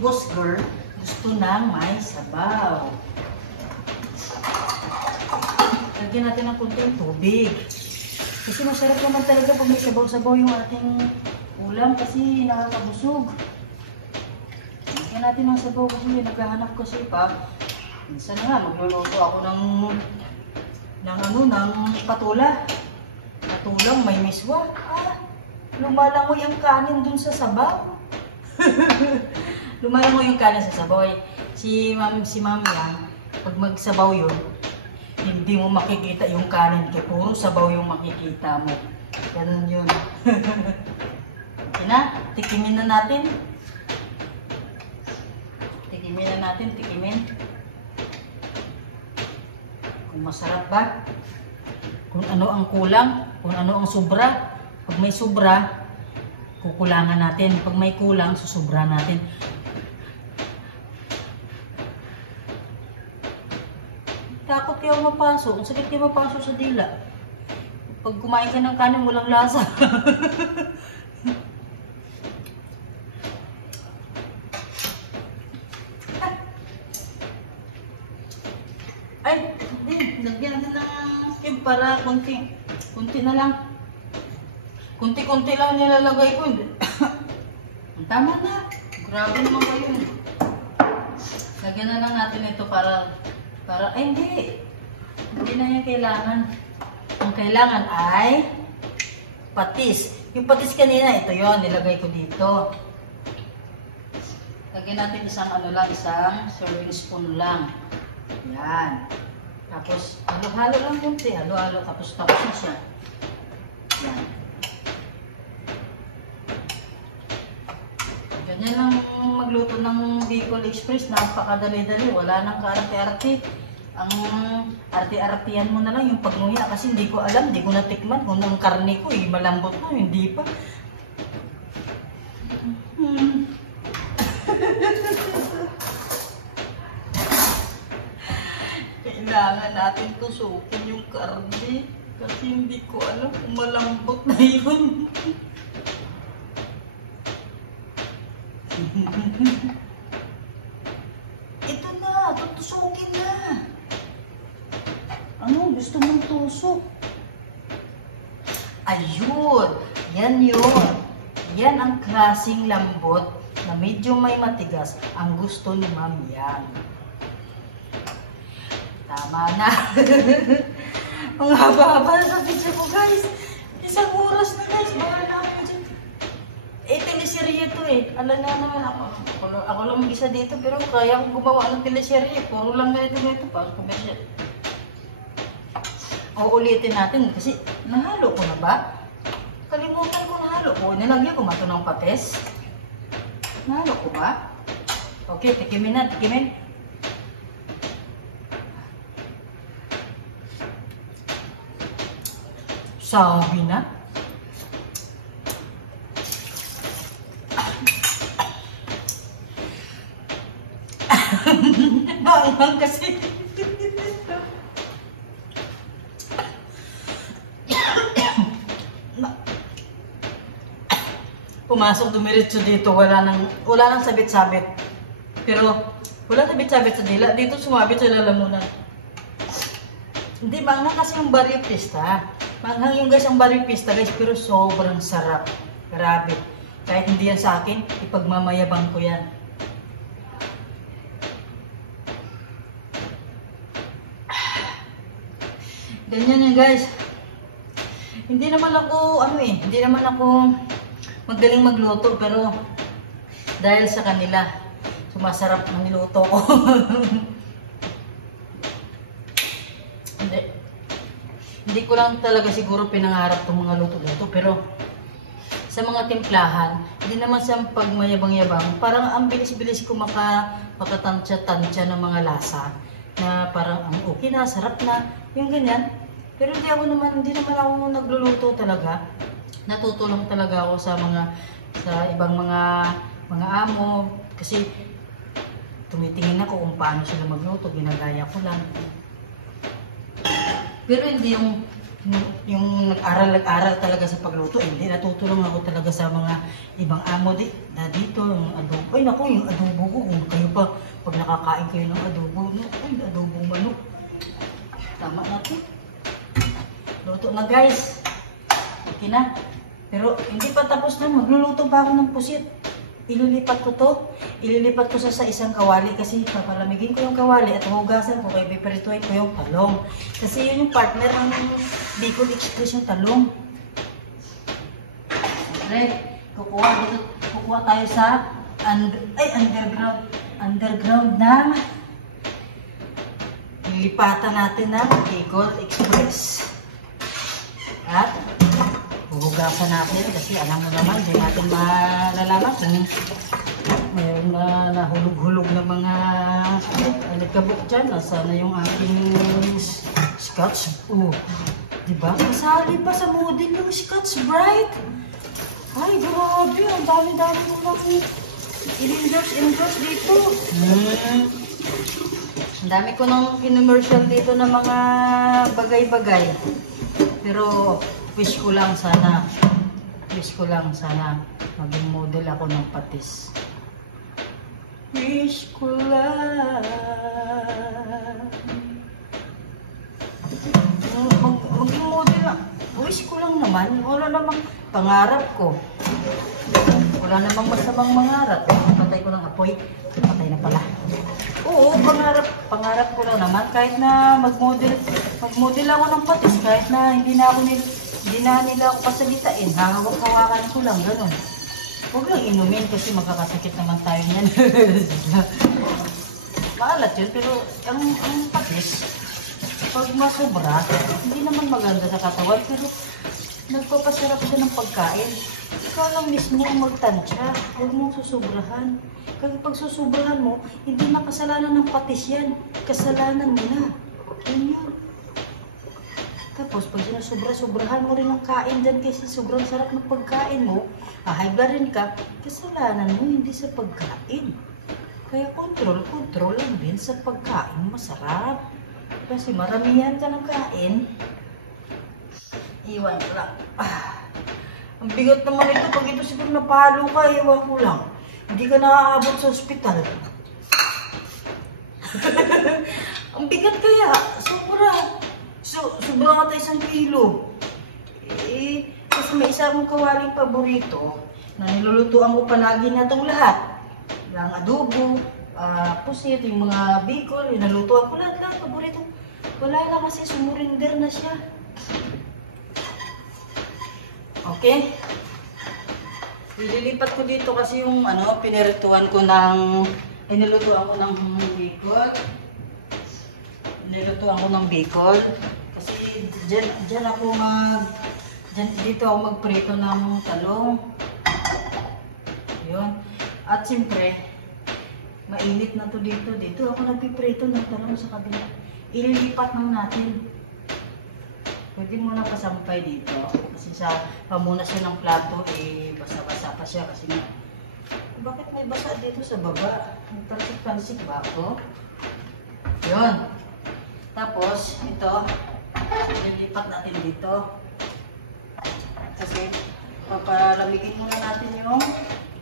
boss girl, gusto nang may sabaw. Lagyan natin ng konting tubig. Kasi masarap naman talaga pag may sabaw-sabaw yung ating ulam kasi nakakabusog. Lagyan natin ng sabaw kasi naghahanap kasi pa. Minsan nga, magluluto ako ng patula. Patulang may miswa. Lumalangoy ang kanin dun sa sabaw. Lumalangoy yung kanin sa sabaw. Si mami yan, pag magsabaw yun, hindi mo makikita yung kanin kaya puro sabaw yung makikita mo. Ganun yun. Okay na, tikimin na natin. Tikimin. Kung masarap ba? Kung ano ang kulang? Kung ano ang sobra? Pag may sobra, kukulangan natin. Pag may kulang, susubra natin. Takot kayo mapasok. Ang sakit kayo mapasok sa dila. Pag kumain ka ng kanin, walang lasa. Ay, lagyan natin ng cube para kunti na lang. Kunti-kunti lang nilalagay ko. Tama na. Grabe naman kayo. Lagyan na lang natin ito para ay hindi na yung kailangan. Ang kailangan ay patis. Yung patis kanina, ito yon nilagay ko dito. Lagyan natin isang serving spoon lang. Yan. Tapos, halo-halo lang kunti. Halo-halo. Tapos na siya. Yan. Ganyan lang magluto ng Bicol Express. Napakadali-dali. Wala nang kaarte-arte. Ang arte-artean mo na lang yung pagnguya. Kasi hindi ko alam. Hindi ko natikman. Kung ang karne ko, malambot na. Hindi pa. Kailangan natin tusukin yung karne. Kasi hindi ko alam kung malambot na yun. Ito na, tutusukin na. Ano, gusto mong tusok? Ayun, yan yun. Yan ang klaseng lambot na medyo may matigas ang gusto ni Ma'am Yang. Tama na. Ang haba-haba sa video ko, guys. Isang oras na, guys. Baka na ako dyan. Teleserye to eh. Alam na naman ako lang mag-isa dito, pero kaya akong gumawa ng teleserye. Puro lang ganito. Para commercial. Uulitin natin kasi nahalo ko na ba? Kalimutan ko nahalo ko. Nilagyan ko mato ng pates. Nahalo ko ba? Okay, tikimin na, tikimin. Sabi na. Bangang kasi. Pumasok dumiretso dito, wala nang sabit-sabit. Pero wala sabit-sabit sa dila, dito sumabit sa lalamunan. Hindi manghang kasi yung barrio pista. Manghang yung guys ang barrio pista guys, pero sobrang sarap. Grabe. Kahit hindi yan sa akin, ipagmamayabang ko yan. Ganyan yan guys. Hindi naman ako magaling magluto, pero dahil sa kanila, sumasarap ang niluto ko. Hindi ko lang talaga siguro pinangarap itong mga luto-luto, pero sa mga timplahan, hindi naman sa pagmayabang-yabang, parang ang bilis-bilis ko makatansya-tansya ng mga lasa, na parang ang okay na, sarap na, yung ganyan. Pero hindi naman ako nagluluto talaga. Natutulong talaga ako sa ibang mga amo kasi tumitingin ako kung paano sila magluto, ginagaya ko lang. Pero hindi yung nag-aral talaga sa pagluto, hindi. Natutulong ako talaga sa mga ibang amo dito, yung adobo. Ay naku, yung adobo ko, kung kayo pa, pag nakakain kayo ng adobo, adobo manok. Tama natin. Luto na guys. Okay na. Pero hindi pa tapos na, magluluto pa ako ng pusit. Ililipat ko sa isang kawali kasi papalamigin ko yung kawali at hugasan ko kaya piperituin ko yung talong. Kasi yun yung partner ng Bicol Express, yung talong. Okay, kukuha tayo sa underground na lilipatan natin ng Bicol Express. At huhugasan natin kasi alam mo naman, hindi natin malalaman kung mayroon na nahulog-hulog na mga alikabok dyan. Nasaan na yung aking Scotch? Diba? Kasali pa sa model yung Scotch Brite. Ay, grabe. Ang dami-dami ko na in-endorse dito. Ang dami ko nang in-commercial dito ng mga bagay-bagay. Pero wish ko lang sana maging model ako ng patis. Wish ko lang maging model lang. Wish ko lang naman. Wala namang pangarap ko. Wala namang masamang mangarap. Patay ko ng apoy. Patay na pala. Oo, pangarap ko lang naman. Kahit na mag-model ako ng patis. Kahit na hindi na nila ako pasagitain. Hawak-hawakan ko lang. Ganun. Huwag lang inumin kasi magkakasakit naman tayo niyan. Maalat yun. Pero ang patis, pag masobra, hindi naman maganda sa katawan. Pero nagpapasarap siya ng pagkain. Ikaw lang mismo magtansya. Huwag mong susobrahan. Kasi pag susobrahan mo, hindi na kasalanan ng patis yan. Kasalanan mo na. Yun yun. Tapos pag sobrahan mo rin ang kain dyan kasi sobrang sarap ng pagkain mo, high blood rin ka, kasalanan mo hindi sa pagkain. Kaya control lang din sa pagkain masarap. Kasi maramihan ka ng kain. Iwan ko lang. Ang bigat naman ito. Pag ito siguro napalo ka, iwan ko lang. Hindi ka naaabot sa ospital. Ang bigat kaya. Sobra. Sobra ka 1 kilo. Kasi may isa akong kawaling paborito na nilulutuan ko palagi na itong lahat. Yung adobo, pusit, yung mga bacon, nalutuan ko lahat paborito. Wala na kasi sumurinder na siya. Okay? Ililipat ko dito kasi yung pinirituan ko ng, nilutuan ko ng bacon. Nilutuan ko ng bacon. Kasi dyan ako dito ako magprito ng talong. Yun. At siyempre, mainit na to dito. Dito ako nagpiprito ng talong sa kabila. Ililipat lang natin. Pwede mo na pasampay dito. Kasi sa pamuna siya ng plato, basa-basa pa siya. Kasi bakit may basa dito sa baba? Nagtansik-tansik ba ako? Yun. Tapos, ito, ililipat natin dito. Kasi, papalamigin muna natin yung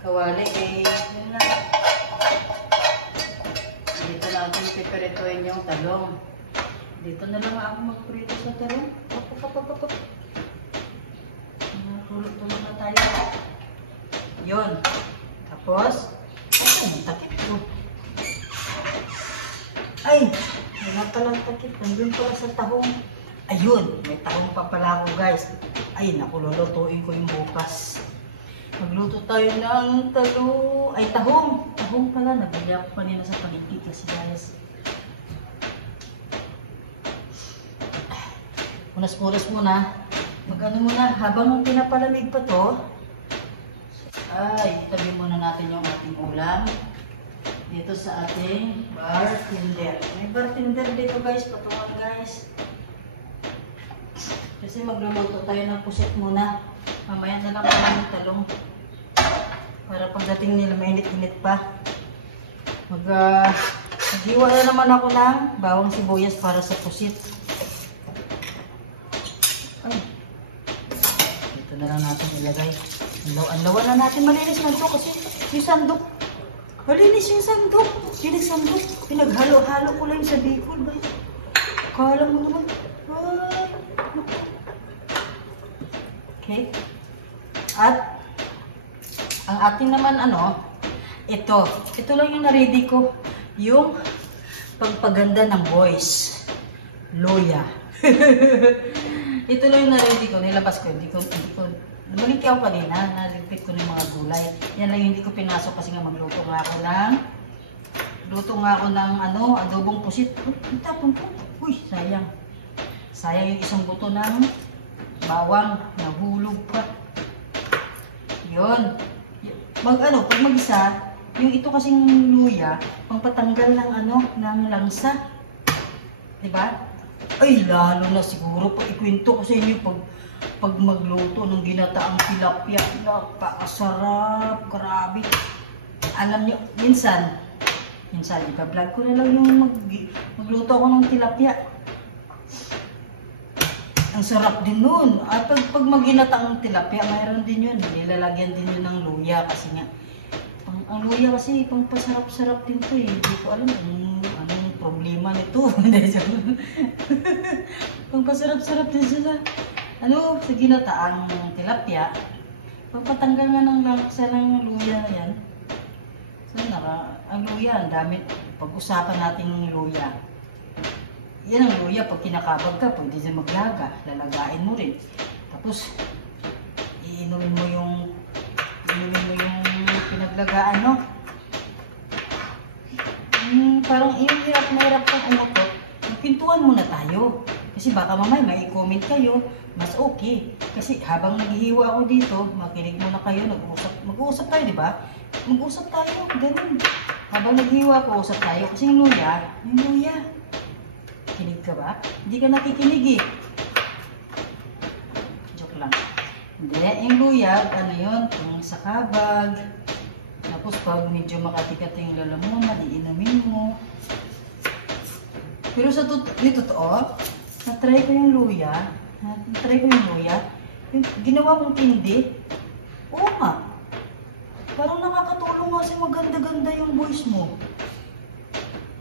kawali. Yun na. Dito natin piperitoin yung talong. Dito na lang ako magprito sa talong. Tulog-tulog na tayo. Yun. Tapos, takip ko. Ay! Wala palang takip. Nandun pala sa tahong. Ayun! May tahong pa pala ako, guys. Ay, naku, lulutuin ko yung bukas. Magluto tayo ng tahong. Tahong pala. Nabili ako kanina sa palengke kasi, guys. Unas-unas muna. Mag-ano muna. Habang pinapalamig pa to, ay, tabi muna natin yung ating ulam. Dito sa ating bartender. May bartender dito, guys. Patungan, guys. Kasi magluluto tayo ng pusit muna. Mamaya na lang tayo ng talong. Para pagdating nila mainit-init pa. Maghiwa na naman ako ng bawang sibuyas para sa pusit. Ay. Ito na lang natin ilagay. Anlawan na natin. Malinis lang ito kasi yung sandok. Malinis yung sandok. Yung sandok. Pinaghalo-halo ko lang sa bacon. Kala mo naman. Ay. Okay. At ang ating naman ito lang yung na-ready ko, yung pagpaganda ng voice. Loya. Ito lang yung na-ready ko, nilabas ko, hindi ko namalingki ako kanina, naligpit ko ng mga gulay. Yan lang hindi ko pinasok kasi nga magluto nga ako ng adobong pusit. Tapon ko. Uy, sayang. Sayang yung isang buto ng bawang, nahulog pa. Yun. Pag mag-isa, yung ito kasing luya, pangpatanggal ng langsa. Diba? Ay, lalo na siguro pag ikwento ko sa inyo pag magluto ng ginataang tilapia. Napakasarap, grabe. Alam niyo, minsan, ipa-vlog ko na lang yung magluto ako ng tilapia. Ang sarap din nun. At pag maginataang tilapia, mayroon din yun. Nilalagyan din yun ng luya kasi nga. Ang luya kasi pangpasarap-sarap din to eh. Hindi ko alam anong problema nito. Pangpasarap-sarap din sila. Sa ginataang tilapia, pagpatanggal nga ng laksa ng luya na yan. So, ang luya, ang dami. Pag-usapan natin luya. Yan ang luya, pag kinakabag ka, pwede dyan maglaga. Lalagain mo rin. Tapos, iinumin mo yung pinaglagaan, no? Parang mahirap kang magpintuan muna tayo. Kasi baka mamaya may i-comment kayo, mas okay. Kasi habang naghihiwa ako dito, makinig muna kayo, mag-uusap tayo, di ba? Mag-uusap tayo, ganun. Habang naghihiwa ako, usap tayo. Kasi yung luya, kinig ka ba? Hindi ka nakikinig eh. Joke lang. Hindi, yung luya, yun, kung sa kabag. Tapos pag medyo makati-kati yung lalamunan, iinumin mo. Pero sa totoo, na-try ko yung luya. Na-try ko yung luya. Yung ginawa kong tindi. Oo nga. Parang nakakatulong nga kasi maganda-ganda yung voice mo.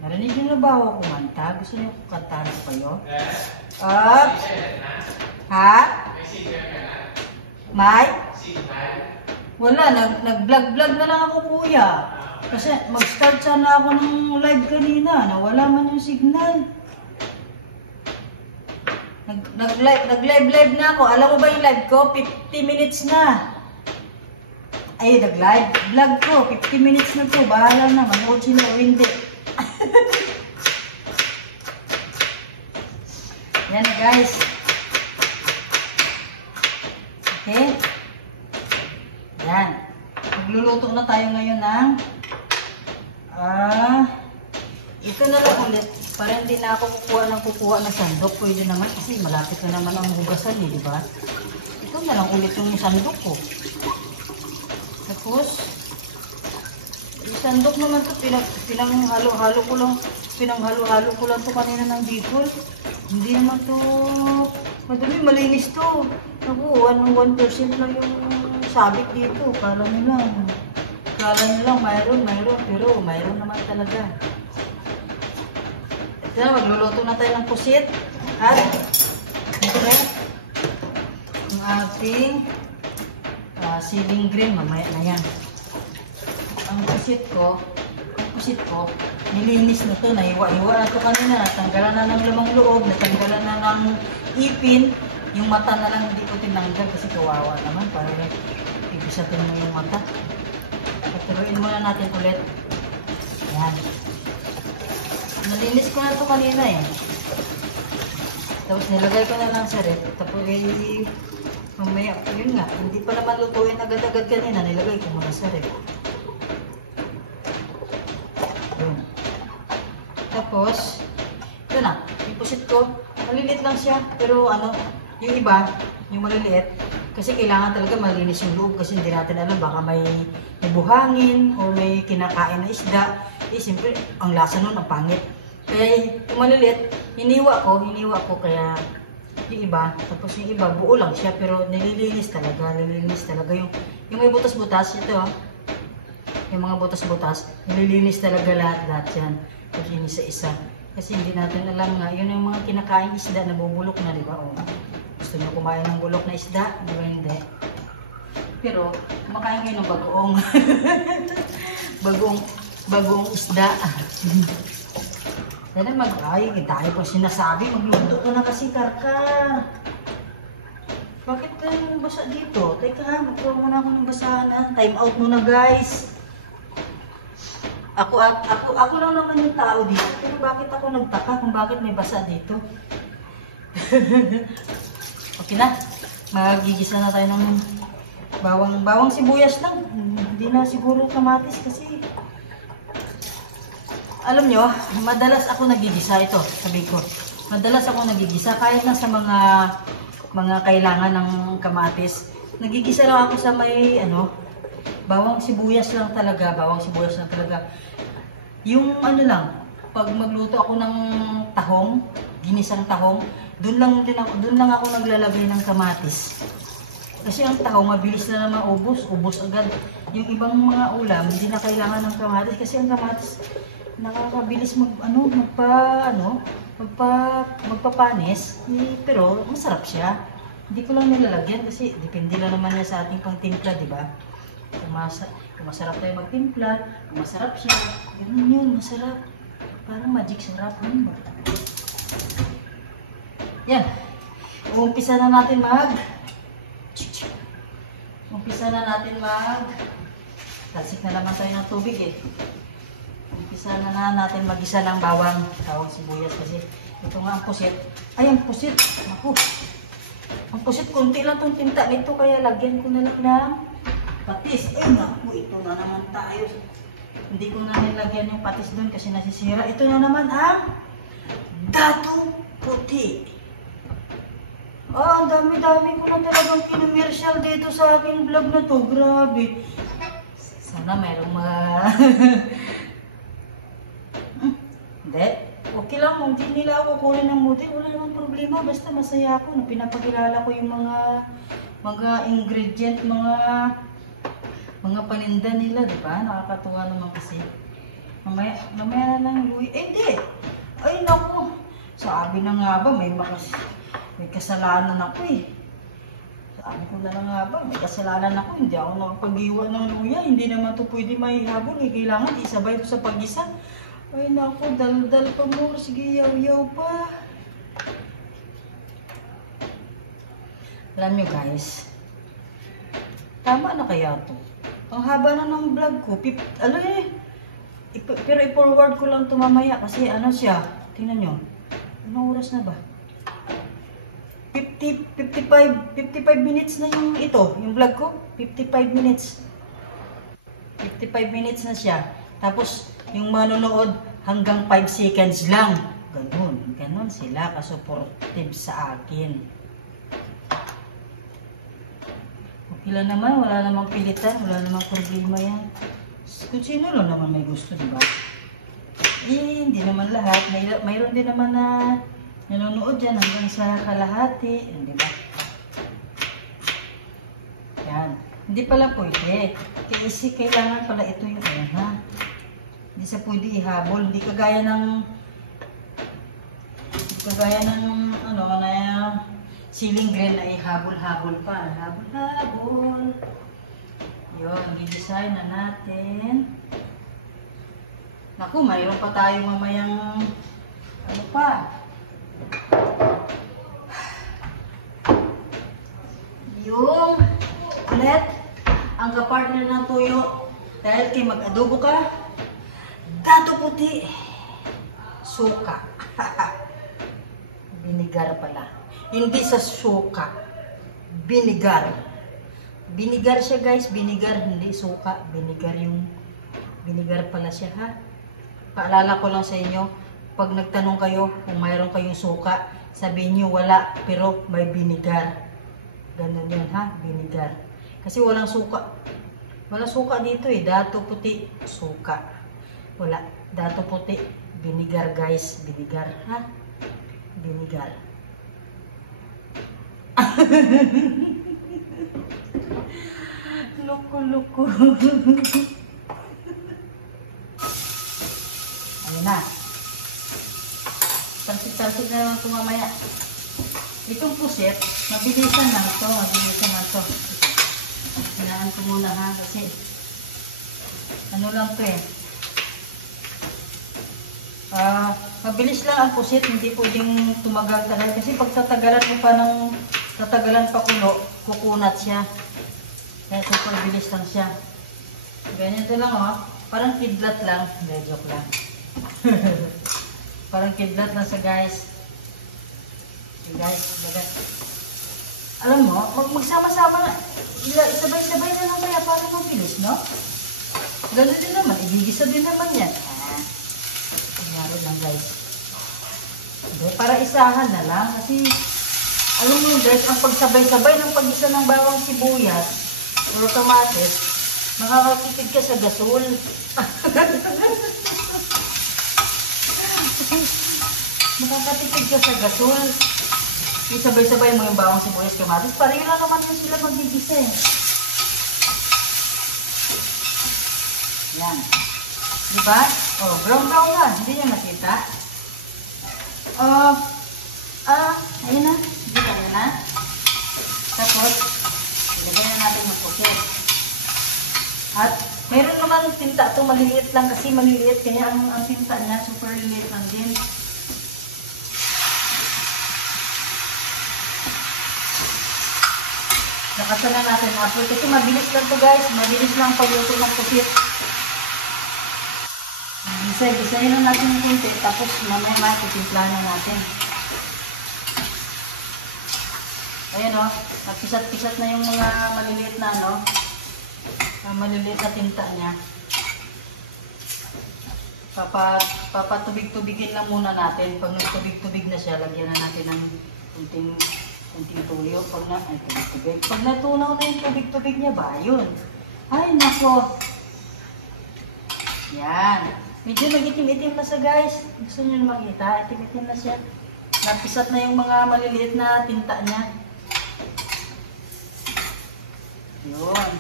Narinig nyo na ba ako kumanta? Gusto nyo kantahan ko kayo? Ha? May? Wala, nag-vlog-vlog na lang ako kuya. Kasi mag-start sana ako ng live kanina. Nawala man yung signal. Nag-live na ako. Alam mo ba yung live ko? 50 minutes na. Ay, nag-live. Vlog ko. 50 minutes na po. Bahala na. Manood sila o hindi. Yan na guys. Okay. Yan. Magluluto na tayo ngayon ng ito na lang ulit. Para hindi na ako kukuha ng sandok. Pwede naman kasi malapit na naman ang hugasan eh, di ba? Ito na lang ulit yung sandok ko. Tapos, yung sandok naman ito, pinanghalo-halo ko lang ito kanina ng bicol. Hindi naman ito, madami, malinis ito. Naku, 1% lang yung sabit dito. Kala nyo lang, mayroon, pero mayroon naman talaga. Ito na, magluluto na tayo ng pusit. At, siyempre, yung ating siling green, mamaya na yan. Ang pusit ko, nilinis na ito, naiwa-iwa na ito kanina, natanggalan na ng lamang loob, natanggalan na ng ipin, yung mata na lang hindi ko tinanggal kasi kawawa naman, parang ibisatin mo yung mata. Patuloyin muna natin ulit. Yan. Nalinis ko na ito kanina eh. Tapos nilagay ko na lang sa rep, tapos mamaya, yun nga, hindi pa naman lutuin agad-agad kanina, nilagay ko muna sa rep. Tapos, ito na, yung pusit ko, maliliit lang siya, pero yung iba, yung maliliit, kasi kailangan talaga malinis yung loob kasi hindi natin alam, baka may buhangin o may kinakain na isda, siyempre, ang lasa nun, ang pangit. Kaya yung maliliit, hiniwa ko, kaya yung iba, tapos yung iba, buo lang siya, pero nililinis talaga yung may butas-butas, ito yung mga butas-butas, nililinis talaga lahat yan. Tapos yun isa-isa. Kasi hindi natin alam nga, yun yung mga kinakain isda na bubulok na, di ba? O, gusto nyo kumain ng bulok na isda? Di ba hindi? Pero, kumakain kayo ng bagoong. bagoong isda. Dahil ay, tayo pa sinasabi, magluto ko na kasi karka. Bakit kayong basa dito? Teka, magkuha muna ako ng basahan. Time out muna guys. Ako lang naman yung tao dito. Pero bakit ako nagtaka kung bakit may basa dito? Okay na. Magigisa na tayo ng bawang sibuyas lang. Hindi na siguro kamatis kasi alam nyo, madalas ako nagigisa ito. Sabi ko, madalas ako nagigisa kahit na sa mga kailangan ng kamatis. Nagigisa lang ako sa may bawang sibuyas lang talaga. Yung lang, pag magluto ako ng tahong, ginisang tahong, dun lang ako naglalagay ng kamatis. Kasi ang tahong mabilis na naman ubos agad. Yung ibang mga ulam, hindi na kailangan ng kamatis kasi ang kamatis nakakabilis magpapanis, pero masarap siya. Hindi ko lang nilalagyan kasi depende lang naman yan sa ating pangtimpla, di ba? Kung masarap tayo magtimpla, kung masarap siya, ganun yun, masarap. Parang magic sarap. Yan. Umpisa na natin talsik na naman tayo ng tubig eh. Umpisa na natin mag-isa ng bawang sibuyas kasi ito nga ang pusit. Ay, ang pusit. Ako. Ang pusit, konti lang itong tinta nito kaya lagyan ko na lang ng patis. Ay, naku, ito na naman tayo. Hindi ko na nilagyan yung patis doon kasi nasisira. Ito na naman ang dato puti. Ang dami-dami ko na talagang kinumersyal dito sa aking vlog na to. Grabe. Sana mayroong mga... Hindi. Okay lang kung di nila ako kunin ng model, wala namang problema. Basta masaya ako na pinapakilala ko yung mga ingredient, mga paninda nila, di ba? Nakakatuwa naman kasi. Mamaya na lang Louie. Eh, di! Ay, naku! Sabi na nga ba, may kasalanan ako eh. Sabi ko na nga ba, may kasalanan ako. Hindi ako nakapag-iwa ng luya. Hindi naman ito pwede maihabol. Eh, kailangan isabay ito sa pag-isa. Ay, naku, dal-dal pa mo. Sige, yaw-yaw pa. Alam nyo guys, tama na kaya ito. Ang haba na ng vlog ko. Pero i-forward ko lang ito mamaya kasi ano siya. Tingnan nyo. Anong oras na ba? 55 minutes na yung yung vlog ko. 55 minutes. 55 minutes na siya. Tapos, yung manonood hanggang 5 seconds lang. Ganun sila ka-supportive sa akin. Okay lang naman, wala namang pilitan, wala namang problema yan. Kung sino lang naman may gusto, diba? Eh, hindi naman lahat. Mayroon din naman na nanonood dyan hanggang sa kalahati. Diba? Yan. Hindi pala pwede. Kasi kailangan pala ito yung una. Hindi sa pwede ihabol. Hindi kagaya ng ano na ceiling green na ihabol-habol pa. Habol-habol. Yun, i-design na natin. Naku, mayroon pa tayo mamayang ano pa. Yung ulit, ang kapartner ng tuyo, dahil kay mag-adobo ka, dato puti, suka. Binigar pala. Hindi sa suka, binigar. Binigar siya guys, binigar, hindi suka. Binigar pala siya ha. Paalala ko lang sa inyo, pag nagtanong kayo kung mayroon kayong suka, sabihin nyo wala, pero may binigar. Ganun yun ha, binigar. Kasi walang suka. Walang suka dito eh, dato puti, suka. Wala, dato puti, binigar guys, binigar ha. Binigar. Loko-loko. Ayun na. Tansik-tansik na lang ito mamaya. Itong pusit, mabilisan lang ito. Kailangan ko muna ha, kasi ano lang ito eh. Mabilis lang ang pusit, hindi pwedeng tumagal talaga. Kasi pag tatagalan pa kulo, kukunat siya. Kaya super bilis lang siya. Ganyan ito lang oh. Parang kidlat lang. Joke lang. Parang kidlat lang sa guys. Okay guys, bagat. Alam mo, magsama-sama na. Isabay-sabay na lang kaya para mabilis, no? Ganun din naman. Igigisa din naman yan. Nangyari lang guys. Para isahan na lang. Kasi, alam mo guys, ang pagsabay-sabay ng pag-isa ng bawang sibuyas o kamatis, makakatipid ka sa gasol. Makakatipid ka sa gasol. Isabay-sabay mo yung bawang sibuyas kamatis. Pareho lang naman yung sila magigisa eh. Yan. Diba? Oh, brown-brown na. Hindi niya makita. Ayun na. Dito na. Tapos, ilagay na natin yung pusit. At, meron naman tinta ito. Maliliit lang kasi maliliit. Kaya ang tinta niya, super liliit lang din. Nakasan na natin na apple. Kasi mabilis lang to guys. Mabilis lang pagluto ng pusit. Gisayin na natin yung kunti. Tapos mamaya titimplahan na natin. Ayan o. Napisat-pisat na yung mga maliliit na maliliit na tinta niya. Papatubig-tubigin lang muna natin. Pag nagtubig-tubig na siya, lagyan na natin ng kunting tuyo. Tubig-tubig. Pag natunaw na yung tubig-tubig niya ba, yun. Ay, nako. Yan. Medyo nag-itim-itim na siya guys. Gusto niyo na makita? Itim-itim na siya. Napisat na yung mga maliliit na tinta niya. Yun.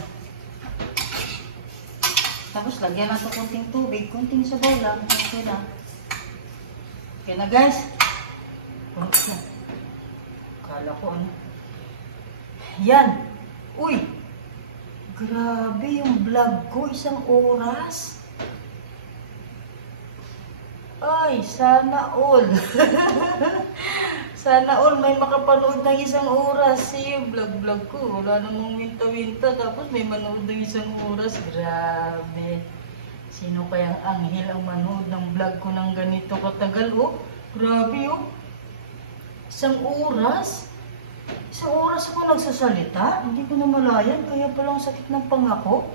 Tapos lagyan lang ito konting tubig. Konting sabaw lang. Okay na. Okay na guys. Okay. Kala ko ano. Yan. Uy. Grabe yung vlog ko. 1 oras. Ay, sana all. Sana all may makapanood ng 1 oras. Yung vlog ko. Wala namang winta-winta. Tapos may manood ng 1 oras. Grabe. Sino kayang anghel ang manood ng vlog ko ng ganito katagal? Oh, grabe oh. 1 oras? 1 oras ako nagsasalita. Hindi ko na malayan. Kaya palang sakit ng pangako.